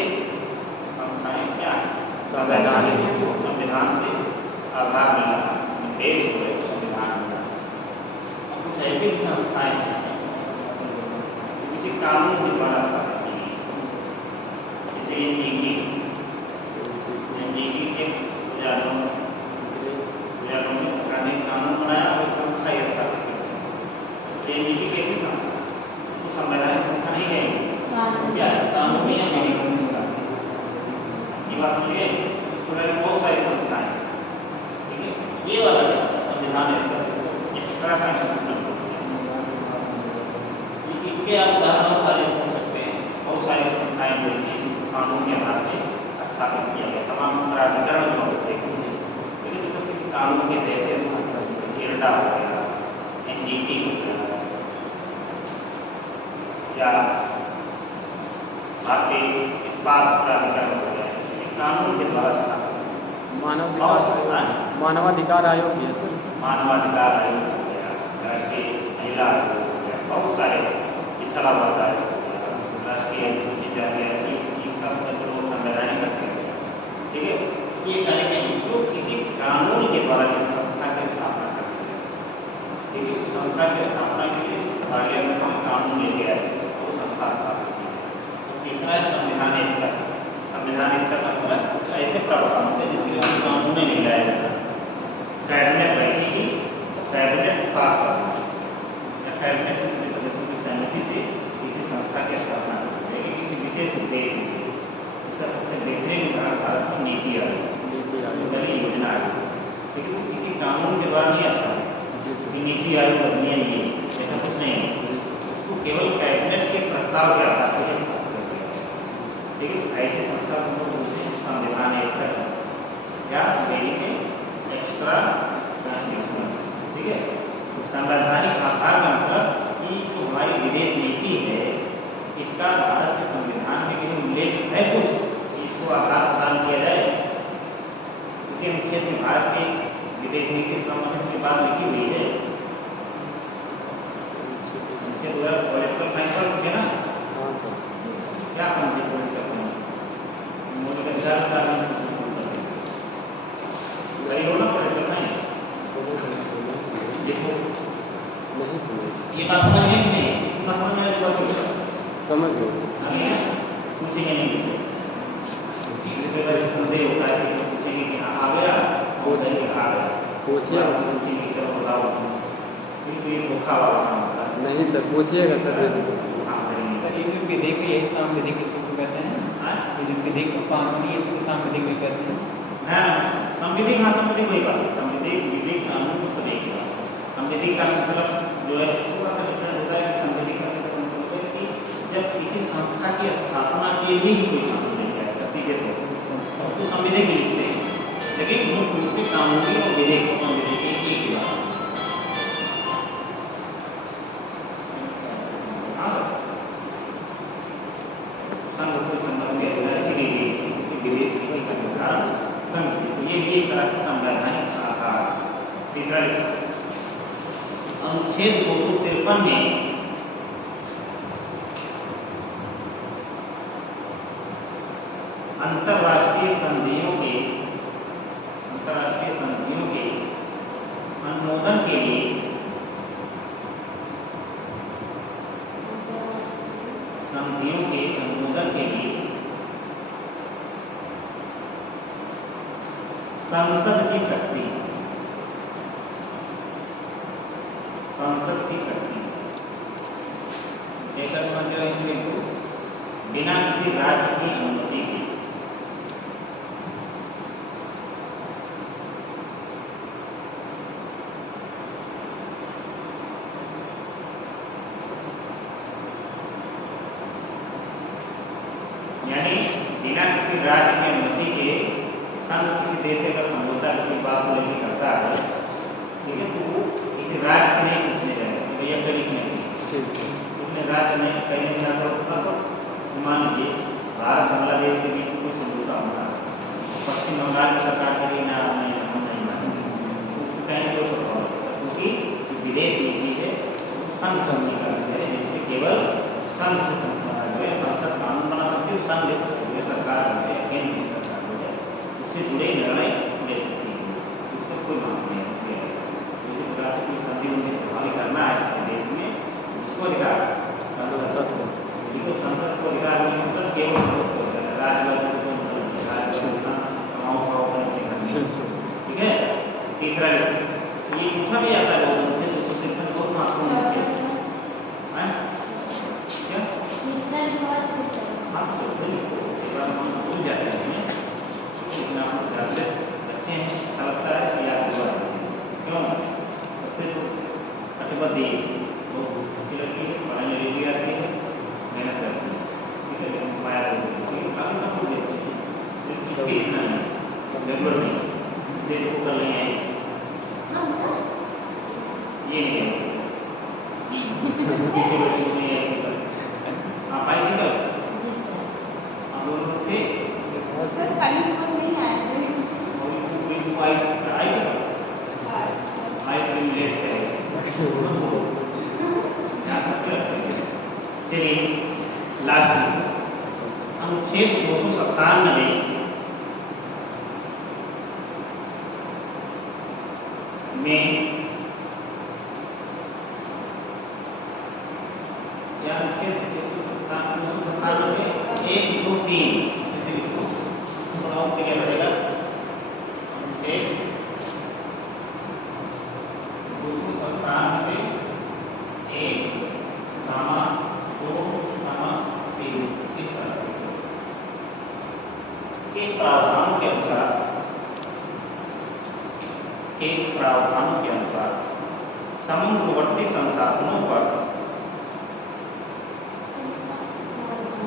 संस्थाएं क्या है? संवैधानिक। संविधान से आधार मिला, देश हुए संविधान मिला। कुछ ऐसी भी संस्थाएं हैं किसी कानून के द्वारा स्थापित की गई, जैसे एनजीटी के 2009 में सरकार ने कानून बनाया और संस्था यह स्थापित की। एनजीटी कैसी संस्था? तो संवैधानिक संस्था नहीं है, क्या है? कानूनी या विधिक संस्था। ये बात मुझे बहुत सारी संस्थाएं, ठीक है, ये वाला क्या संविधान एक्स्ट्रा कॉन्स्टिट्यूशनल। इसके आप उदाहरण सारे हो सकते हैं। बहुत सारी संस्थाएं जैसी कानून के आधार से स्थापित किया गया, तमाम प्राधिकरण कानून के तहत इरडा हो गया, एनजीटी हो गया, या भारतीय इस्पात प्राधिकरण हो गया, ये कानून के द्वारा स्थापित मानवाधिकार आयोग भी है सर। मानवाधिकार आयोग हो गया, राष्ट्रीय महिला आयोग हो गया, बहुत सारे पिछड़ा वर्ग आयोग हो गया, राष्ट्रीय अनुसूचित जाति आयोग, इसका मतलब लोग संवैधानिक करते हैं। ठीक है, ये सारे क्या जो किसी कानून के द्वारा इस संस्था की स्थापना करते हैं। ठीक है, संस्था की स्थापना के लिए पार्लियामेंट में कानून लेके आए और संस्था स्थापित की। तीसरा है संवैधानिक तक। संवैधानिक तक मतलब कुछ ऐसे प्रावधान होते हैं जिसके लिए कानून नहीं लाया जाता, कैबिनेट बैठेगी, कैबिनेट पास करना, कैबिनेट के सभी सदस्यों की सहमति से किसी संस्था की स्थापना करती है किसी विशेष उद्देश्य के लिए। इसका सबसे बेहतरीन उदाहरण भारत में नीति आयोग, बड़ी योजना है, लेकिन वो किसी कानून के द्वारा नहीं अच्छा है कि नीति आयोग अधिनियम ये ऐसा कुछ नहीं है, उसको केवल कैबिनेट के प्रस्ताव के आधार पर स्थापित करते हैं। लेकिन ऐसी संस्था को बोलते हैं संविधान एक या मेरिट एक्स्ट्रा। ठीक है, तो संवैधानिक आधार का मतलब कि जो हमारी विदेश नीति है इसका भारत के संविधान में कहीं उल्लेख है कुछ कि इसको आधार प्रदान किया जाए। इसी अनुच्छेद में भारत की विदेश नीति संबंधित की बात लिखी हुई है। पॉलिटिकल साइंस पर ना हाँ सर। क्या समझे पॉलिटिकल साइंस मोदी का विचार वही हो ना पॉलिटिकल साइंस। देखो नहीं समझ, ये बात समझ में नहीं समझ में समझ गए सर। पूछेंगे नहीं संदेह होता है कि पूछेंगे कि हाँ आ गया पूछिए पूछेंगे चलो बताओ, ये धोखा वाला काम होता है। नहीं सर, पूछिएगा सर। सर ये जो विधेयक है यही सांविधिक इसी को कहते हैं, ये जो विधेयक कानूनी इसी को सांविधिक भी कहते हैं। संविधिक, हाँ संविधिक वही बात है, संविधिक विधेयक कानून तो सब एक ही बात है। संविधिक का मतलब जो है थोड़ा सा डिफरेंट होता है कि संविधिक का मतलब है कि जब किसी संस्था की स्थापना के लिए ही कोई कानून नहीं जाएगा सीधे तौर तो संविधिक लिखते हैं, लेकिन मुख्य रूप से कानूनी और विधेयक संविधिक एक ही बात है। संघ को संबंध दिया जाता है, इसीलिए विदेश नीति का निर्धारण संघ, तो ये भी एक तरह से संवैधानिक आधार। तीसरा अनुच्छेद 253 में अंतर्राष्ट्रीय संधियों के अनुमोदन के लिए संसद की शक्ति लेकर मंत्री को बिना किसी राज्य की अनुमति के यानी बिना किसी राज्य की अनुमति के संघ किसी देश से अगर समझौता किसी बात को लेकर करता है, ठीक है, तो वो किसी राज्य से नहीं पूछने जाएगा भैया करीब नहीं राज्य में कहीं क्या करोगा तो मान लीजिए भारत बांग्लादेश के बीच कोई समझौता होगा, पश्चिम बंगाल की सरकार करेगी ना कहीं कोई प्रभाव क्योंकि विदेश नीति है संघ समझी का विषय है, जिसमें केवल संघ से जो है संसद कानून बना सकती है, संघ जो सरकार जो है केंद्र की सरकार जो है उससे जुड़े निर्णय ले सकती है, उसका कोई मांग नहीं है। किसी प्रकार से कोई संधि उन्हें प्रभावी करना है देश में उसको अधिकार संसद को अधिकार नहीं मतलब केवल राज्य ठीक है। तीसरा ये पूछा भी जाता है बहुत महत्वपूर्ण क्या आप हम भूल जाते हैं इतना अच्छे हैं, अच्छा लगता है कि आप क्यों सबसे जो प्रतिबद्ध बहुत अच्छी लगती है, पढ़ाई में भी आती है, मेहनत करती है, ठीक है, लेकिन पाया काफ़ी सब कुछ अच्छे हैं, इसके इतना नहीं जरूरत नहीं इसे वो कर नहीं आए सर कल ही तो बस नहीं आए थे। चलिए लास्ट अनुच्छेद 297 में या अनुच्छेद 297 में 1, 2, 3 जैसे इसको थोड़ा और क्लियर रहेगा। अनुच्छेद 297 में 1, 2, 3 इस तरह के प्रावधानों के अनुसार समुद्रवर्ती संसाधनों पर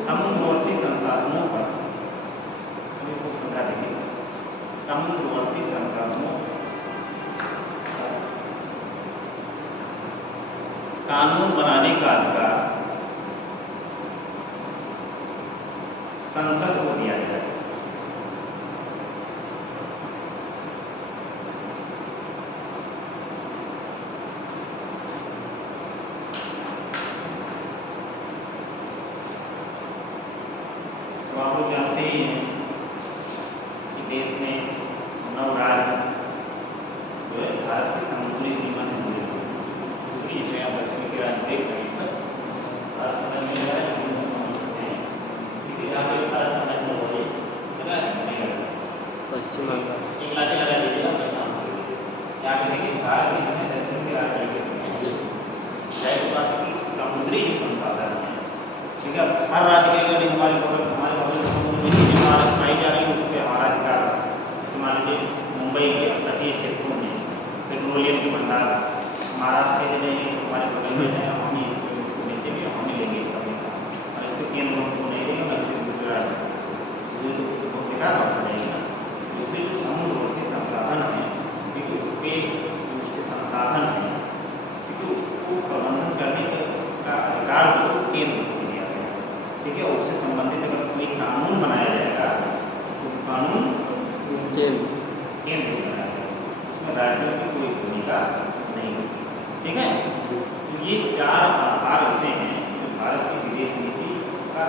समुद्रवर्ती संसाधनों पर कानून बनाने का अधिकार संसद को दिया जाए। तो आप लोग जानते ही हैं कि देश में 9 राज्य जो है भारत की समुद्री सीमा से जुड़े हुए हैं। इसमें आप दक्षिण के राज्य देख रहे हैं, भारत में मिल रहा है, यहाँ पे भारत का नजर हो रही है, पश्चिम बंगाल एक लाते लगा दीजिएगा पैसा क्या करेंगे भारत के जितने दक्षिण के राज्य हैं बात की समुद्री संसाधन है, ठीक है। हर राज्य के अगर हमारे बगल समुद्र में चीजें हमारे पाई जा रही है उस पर हमारा अधिकार है। मान लीजिए मुंबई के तटीय क्षेत्रों में पेट्रोलियम के भंडार महाराष्ट्र के नहीं तो हमारे बगल में है, हम ही उसको बेचेंगे, हम ही लेंगे इसका पैसा और इसके केंद्र उनको नहीं देंगे ना गुजरात तो बेकार बात नहीं है। उसके जो समुद्रवर्ती संसाधन है क्योंकि उसके उसके संसाधन है क्योंकि उसको प्रबंधन करने का अधिकार को केंद्र को दिया गया है, ठीक है। उससे संबंधित अगर कोई कानून बनाया जाएगा तो कानून केंद्र बनाया जाएगा, उसमें राज्यों की कोई भूमिका नहीं होगी, ठीक है। तो ये 4 आधार ऐसे हैं जो भारत की विदेश नीति का